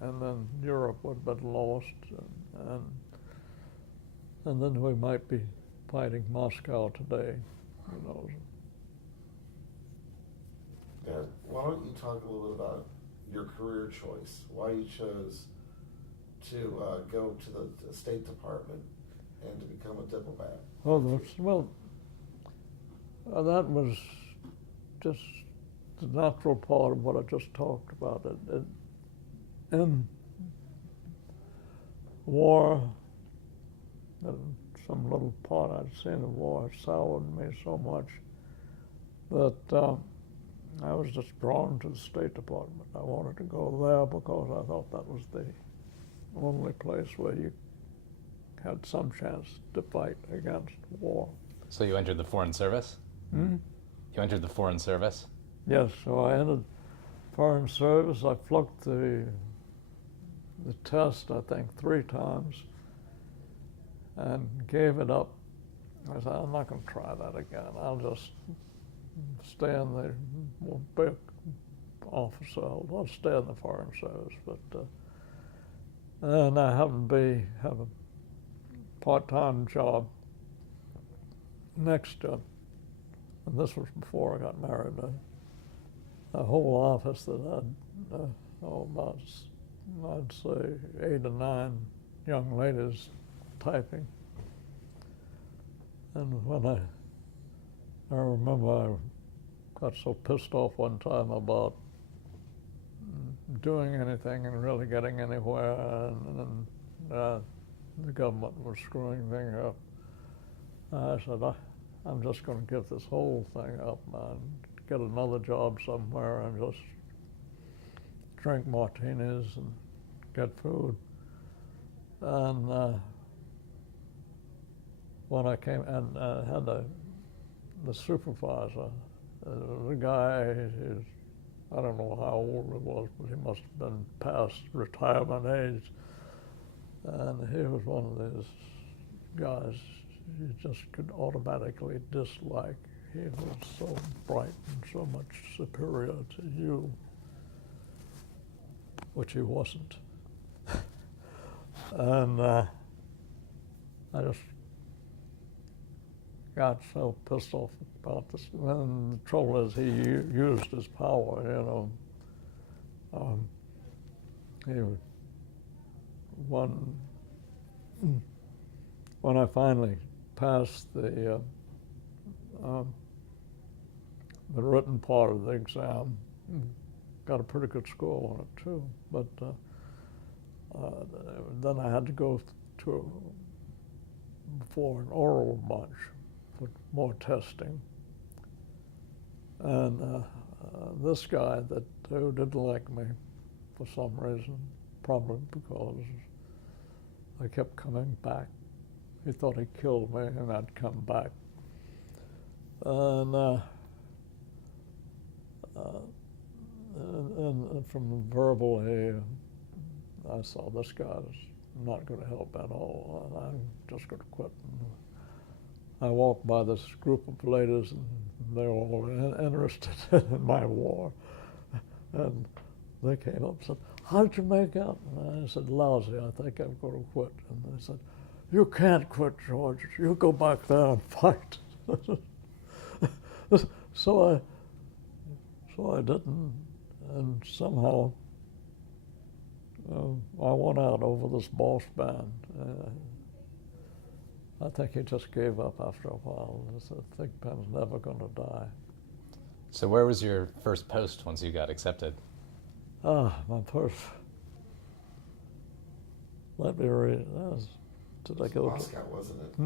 and then Europe would have been lost, and then we might be fighting Moscow today, who knows. Yeah, why don't you talk a little bit about your career choice, why you chose to go to the State Department and to become a diplomat? That was just the natural part of what I just talked about. In war, some little part I'd seen of war soured me so much that I was just drawn to the State Department. I wanted to go there because I thought that was the only place where you had some chance to fight against war. So you entered the Foreign Service? Hmm? You entered the Foreign Service? Yes, so I entered Foreign Service. I flunked the test, I think, 3 times and gave it up. I said, I'm not going to try that again. I'll just stay in the big officer. I'll stay in the Foreign Service. But and I happened to have a part-time job next to, and this was before I got married, a whole office that had about, I'd say, 8 or 9 young ladies typing. And when I remember I got so pissed off one time about doing anything and really getting anywhere, and the government was screwing things up. I said, I'm just going to give this whole thing up and get another job somewhere and just drink martinis and get food. And when I came and had the supervisor, the guy, I don't know how old he was, but he must have been past retirement age. And he was one of those guys you just could automatically dislike. He was so bright and so much superior to you, which he wasn't. And I just got so pissed off about this. And the trouble is, he used his power, you know. He would, when I finally passed the written part of the exam, got a pretty good score on it too. But then I had to go for an oral bunch for more testing. And this guy who didn't like me for some reason, probably because I kept coming back. He thought he killed me and I'd come back. And from verbal, I saw this guy's not going to help at all, and I'm just going to quit. And I walked by this group of ladies, and they were all interested in my war. And they came up and said, "How did you make out?" And I said, "Lousy, I think I'm going to quit." And they said, "You can't quit, George. You go back there and fight." So I didn't, and somehow I won out over this boss man. I think he just gave up after a while. He said, "Thigpen's never going to die." So where was your first post once you got accepted? My first. Let me read. Did I go? Moscow, wasn't it?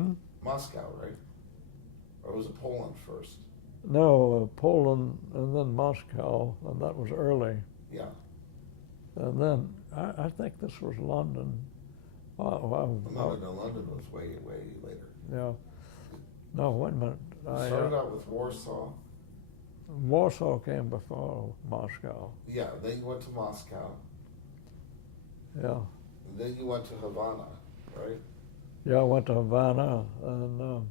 Moscow, right? Or was it Poland first? No, Poland and then Moscow, and that was early. Yeah. And then I think this was London. No, London was way, way later. Yeah. No, wait a minute. You started out with Warsaw. Warsaw came before Moscow. Yeah, then you went to Moscow. Yeah. And then you went to Havana, right? Yeah, I went to Havana, and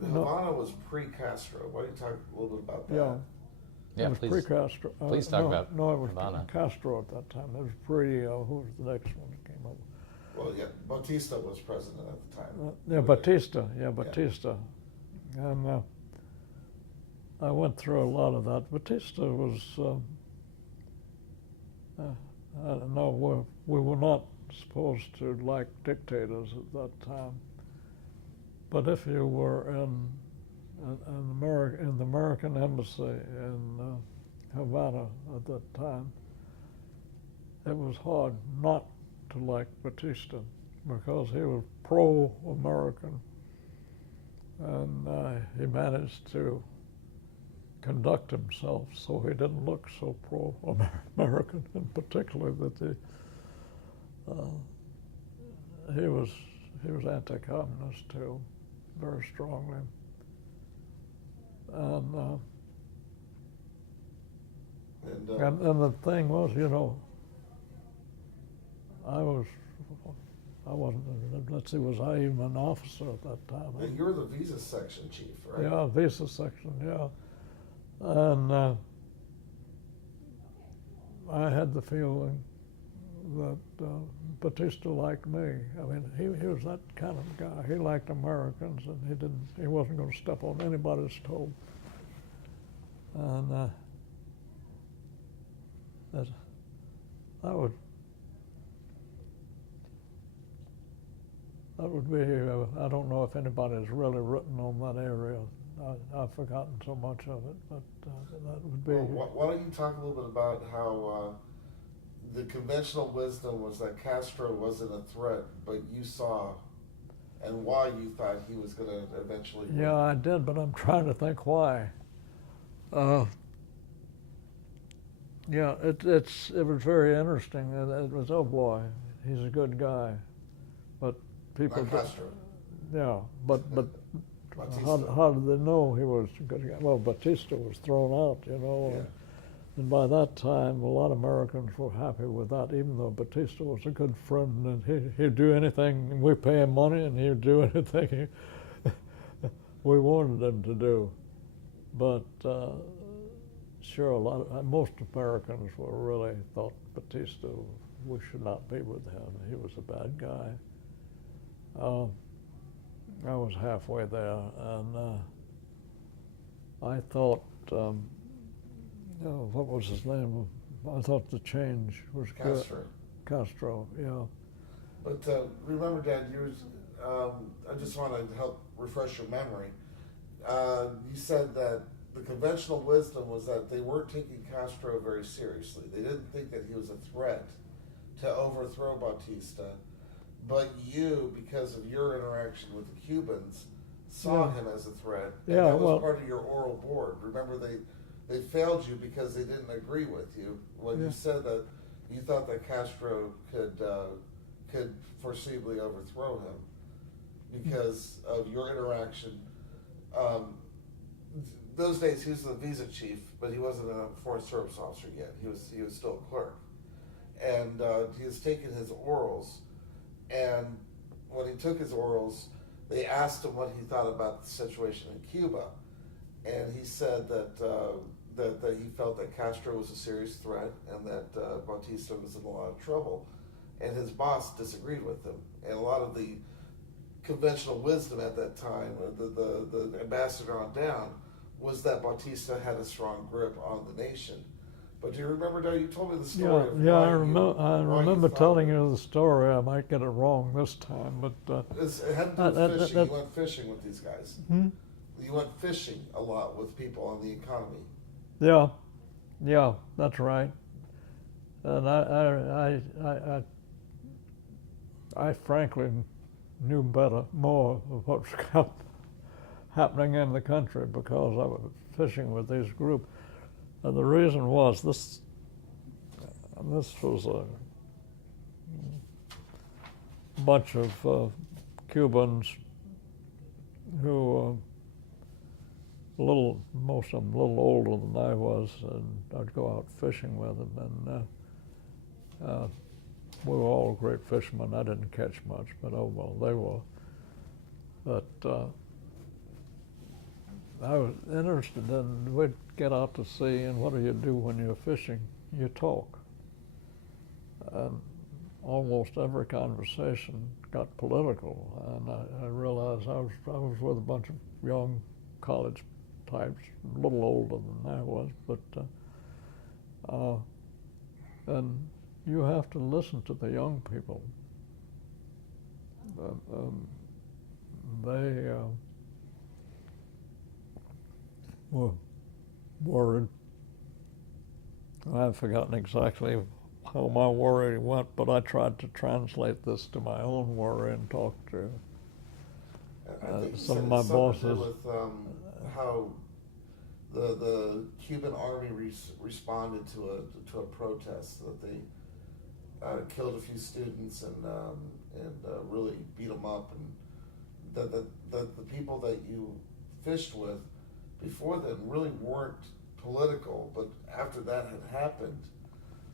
Havana was pre-Castro. Why don't you talk a little bit about that? Yeah, it was please. pre-Castro. Please talk about No, it was Havana. Castro at that time. It was who was the next one that came up? Well, yeah, Batista was president at the time. Batista. Yeah, Batista. Yeah. And I went through a lot of that. Batista was, no, we were not supposed to like dictators at that time. But if you were in the American embassy in Havana at that time, it was hard not to like Batista because he was pro-American, and he managed to conduct himself so he didn't look so pro-American, and particularly that he was anti-communist too, very strongly. And the thing was, you know, I wasn't, let's see, was I even an officer at that time? And you were the visa section chief, right? Yeah, visa section, yeah. And I had the feeling that Batista liked me. I mean, he was that kind of guy. He liked Americans, and he wasn't going to step on anybody's toe. And that would be, I don't know if anybody's really written on that area. I've forgotten so much of it, but that would be. Well, why don't you talk a little bit about how the conventional wisdom was that Castro wasn't a threat, but you saw and why you thought he was going to eventually win. Yeah, I did, but I'm trying to think why. Yeah, it was very interesting. It was, oh boy, he's a good guy, but people. Not Castro. Yeah, but Batista. how did they know he was a good guy? Well, Batista was thrown out, you know, Yeah. and by that time, a lot of Americans were happy with that, even though Batista was a good friend and he'd do anything, and we pay him money, and he'd do anything we wanted him to do. But sure, most Americans were really thought Batista, we should not be with him. He was a bad guy. I was halfway there, and I thought, what was his name? I thought the change was Castro. good. Castro, yeah. But remember, Dad, I just want to help refresh your memory. You said that the conventional wisdom was that they weren't taking Castro very seriously. They didn't think that he was a threat to overthrow Batista. But you, because of your interaction with the Cubans, saw him as a threat. And that was part of your oral board. Remember, they failed you because they didn't agree with you when you said that you thought that Castro could foreseeably overthrow him because of your interaction. Those days he was the visa chief, but he wasn't a foreign service officer yet. He was still a clerk, and he has taken his orals. And when he took his orals, they asked him what he thought about the situation in Cuba, and he said that that he felt that Castro was a serious threat and that Batista was in a lot of trouble, and his boss disagreed with him. And a lot of the conventional wisdom at that time, the ambassador on down, was that Batista had a strong grip on the nation. But do you remember, Dad, you told me the story of I why remember you thought telling you the story. I might get it wrong this time, but it had to do with fishing. You went fishing with these guys. You went fishing a lot with people on the economy. Yeah, that's right. And I frankly knew more of what was happening in the country because I was fishing with these groups. And the reason was this was a bunch of Cubans who most of them a little older than I was, and I'd go out fishing with them, and we were all great fishermen. I didn't catch much, but oh well, they were. But I was interested in, we'd get out to sea, and what do you do when you're fishing? You talk. And almost every conversation got political, and I realized I was with a bunch of young college types, a little older than I was, but and you have to listen to the young people. They were worried. I've forgotten exactly how my worry went, but I tried to translate this to my own worry and talk to some of my bosses. With how the Cuban army responded to a protest, that they killed a few students and really beat them up, and that the people that you fished with before then really weren't political, but after that had happened,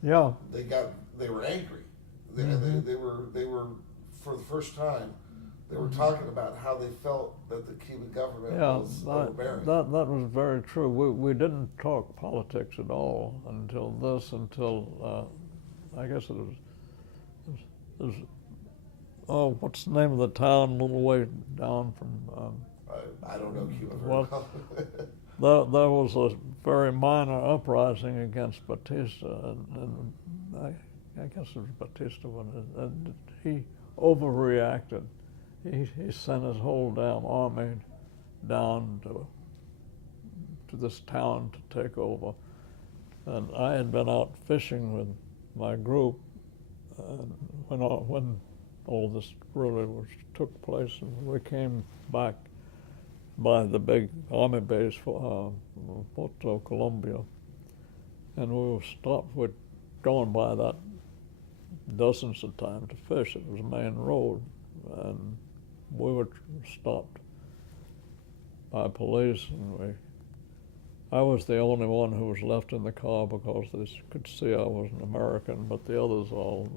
they were angry. They were for the first time they were talking about how they felt that the Cuban government was overbearing. That was very true. We didn't talk politics at all until I guess it was what's the name of the town a little way down from I don't know Cuba very well. There was a very minor uprising against Batista, and I guess it was Batista, and he overreacted. He sent his whole damn army down to this town to take over. And I had been out fishing with my group when all this really took place, and we came back by the big army base for Puerto Colombia, and we were stopped. We'd gone by that dozens of times to fish. It was a main road, and we were stopped by police, and I was the only one who was left in the car because they could see I was an American, but the others all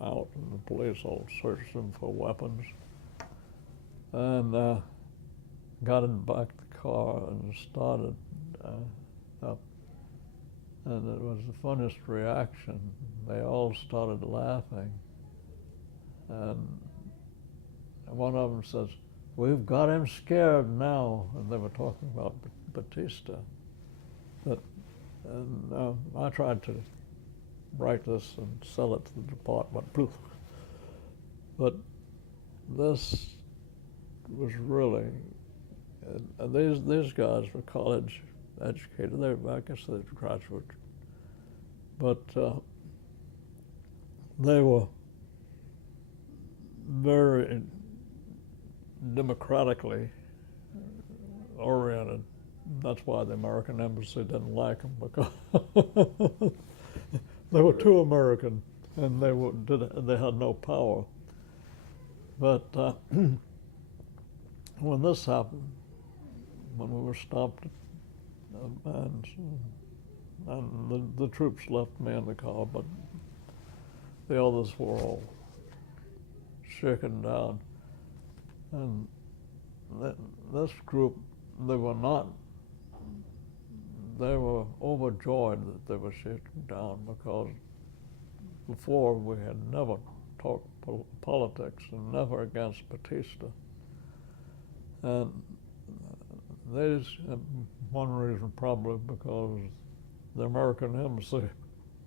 out, and the police all searched them for weapons. And got in back the car and started up. And it was the funniest reaction. They all started laughing. And one of them says, "We've got him scared now." And they were talking about Batista. And I tried to write this and sell it to the department. But this was really, these guys were college educated. I guess they were graduates. But they were very democratically oriented. That's why the American embassy didn't like them, because they were too American, and they had no power. But when this happened, when we were stopped, and the troops left me in the car, but the others were all shaken down. And this group, they were overjoyed that they were shaken down, because before we had never talked politics, and never against Batista. And there's one reason, probably because the American embassy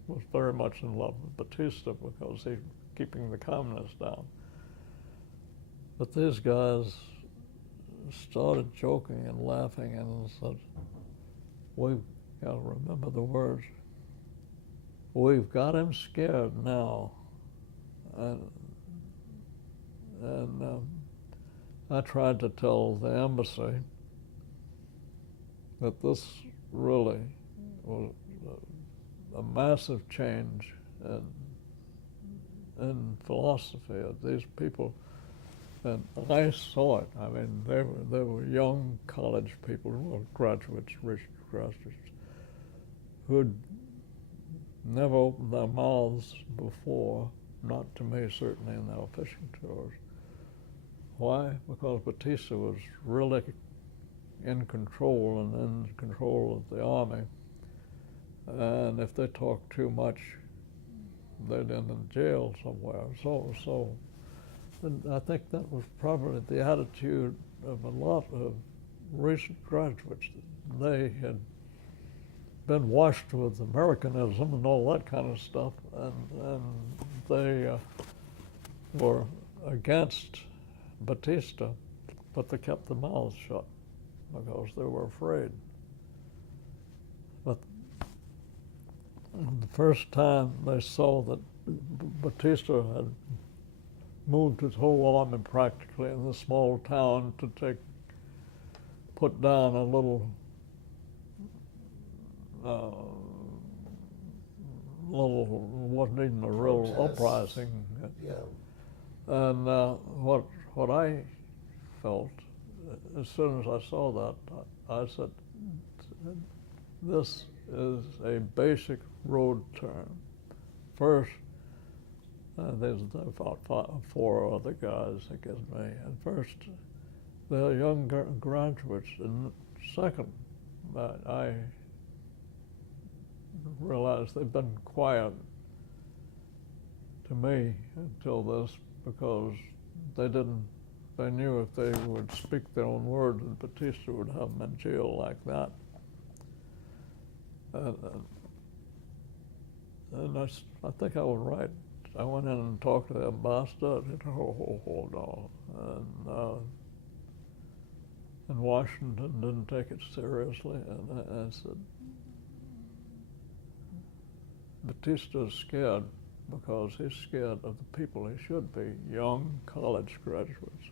was very much in love with Batista, because he's keeping the communists down. But these guys started joking and laughing and said, "We've got to remember the words. We've got him scared now." And I tried to tell the embassy that this really was a massive change in philosophy of these people. And I saw it. I mean, they were young college people, well, graduates, rich graduates, who'd never opened their mouths before, not to me certainly in their fishing tours. Why? Because Batista was really in control, and in control of the army. And if they talked too much, they'd end in jail somewhere. And I think that was probably the attitude of a lot of recent graduates. They had been washed with Americanism and all that kind of stuff, and they were against Batista, but they kept their mouths shut because they were afraid. But the first time they saw that Batista had moved his whole army practically in this small town to put down a little wasn't even a real uprising. Yeah. And what I felt as soon as I saw that, I said, this is a basic road term. First, there's about 4 other guys against me. And first, they're young graduates. And second, I realized they've been quiet to me until this, because they knew if they would speak their own word, that Batista would have them in jail like that. And I think I was right. I went in and talked to the ambassador. He said, no. And Washington didn't take it seriously. And I said, Batista's scared. because he's scared of the people he should be, young college graduates.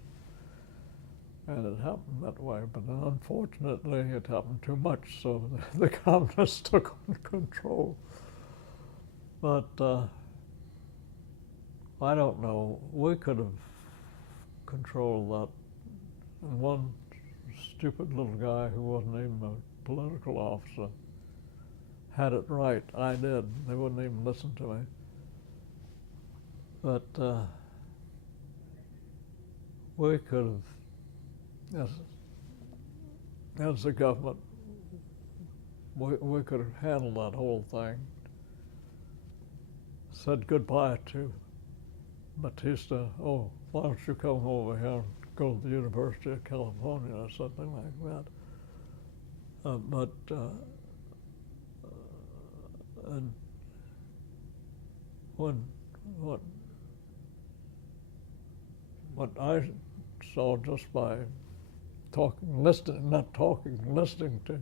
And it happened that way, but unfortunately it happened too much, so the communists took on control. But I don't know, we could have controlled that. And one stupid little guy who wasn't even a political officer had it right. I did. They wouldn't even listen to me. But we could have, as the government, we could have handled that whole thing. Said goodbye to Batista. Oh, why don't you come over here and go to the University of California or something like that. And what I saw just by listening to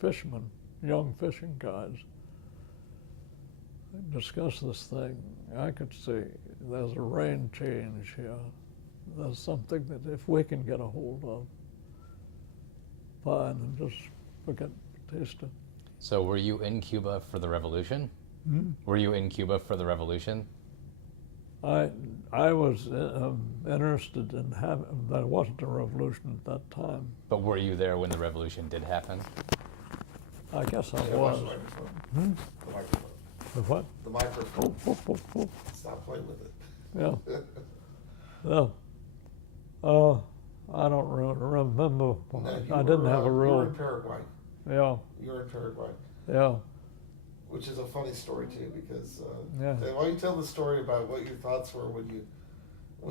fishermen, young fishing guides, discuss this thing, I could see there's a reign change here. There's something that if we can get a hold of, fine, and just forget Batista. So were you in Cuba for the revolution? Hmm? Were you in Cuba for the revolution? I was interested in having, there wasn't a revolution at that time. But were you there when the revolution did happen? I guess I Yeah, watch was. the microphone. Hmm? The microphone. The what? The microphone. Oh. Stop playing with it. Yeah. Yeah. I don't really remember. No, I didn't have a You were real. in Paraguay. Yeah. You were in Paraguay, Yeah. which is a funny story too, because Yeah. why don't you tell the story about what your thoughts were when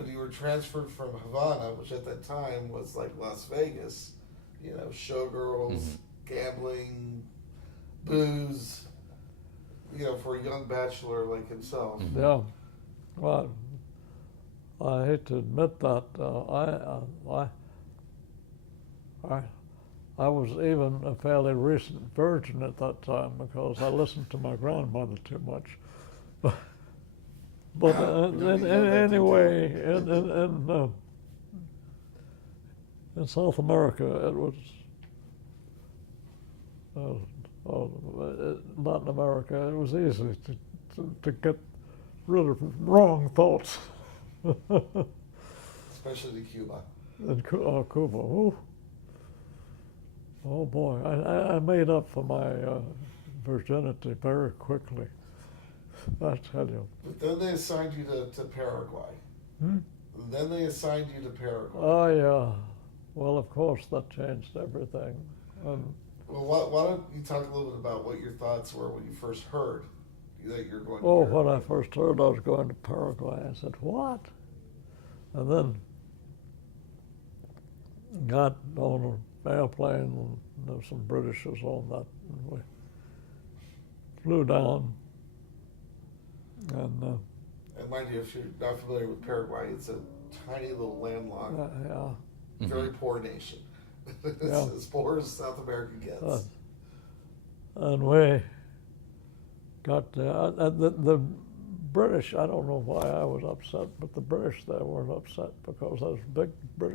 you were transferred from Havana, which at that time was like Las Vegas, you know, showgirls, gambling, booze, you know, for a young bachelor like himself. Yeah. Well, I hate to admit that I was even a fairly recent virgin at that time because I listened to my grandmother too much. But anyway, in South America, it was Latin America. It was easy to get rid of wrong thoughts. Especially Cuba. In Cuba. Ooh. Oh boy, I made up for my virginity very quickly. I tell you. But then they assigned you to Paraguay. Hmm? Then they assigned you to Paraguay. Oh yeah. Well, of course that changed everything. Well, why don't you talk a little bit about what your thoughts were when you first heard that you're going to Oh, Paraguay? when I first heard I was going to Paraguay, I said, what? And then got on an airplane, and there were some Britishers on that, and we flew down. And mind you, if you're not familiar with Paraguay, it's a tiny little landlocked, yeah, very poor nation. It's Yeah. as poor as South America gets. and we got there. The British, I don't know why I was upset, but the British there weren't upset because those big British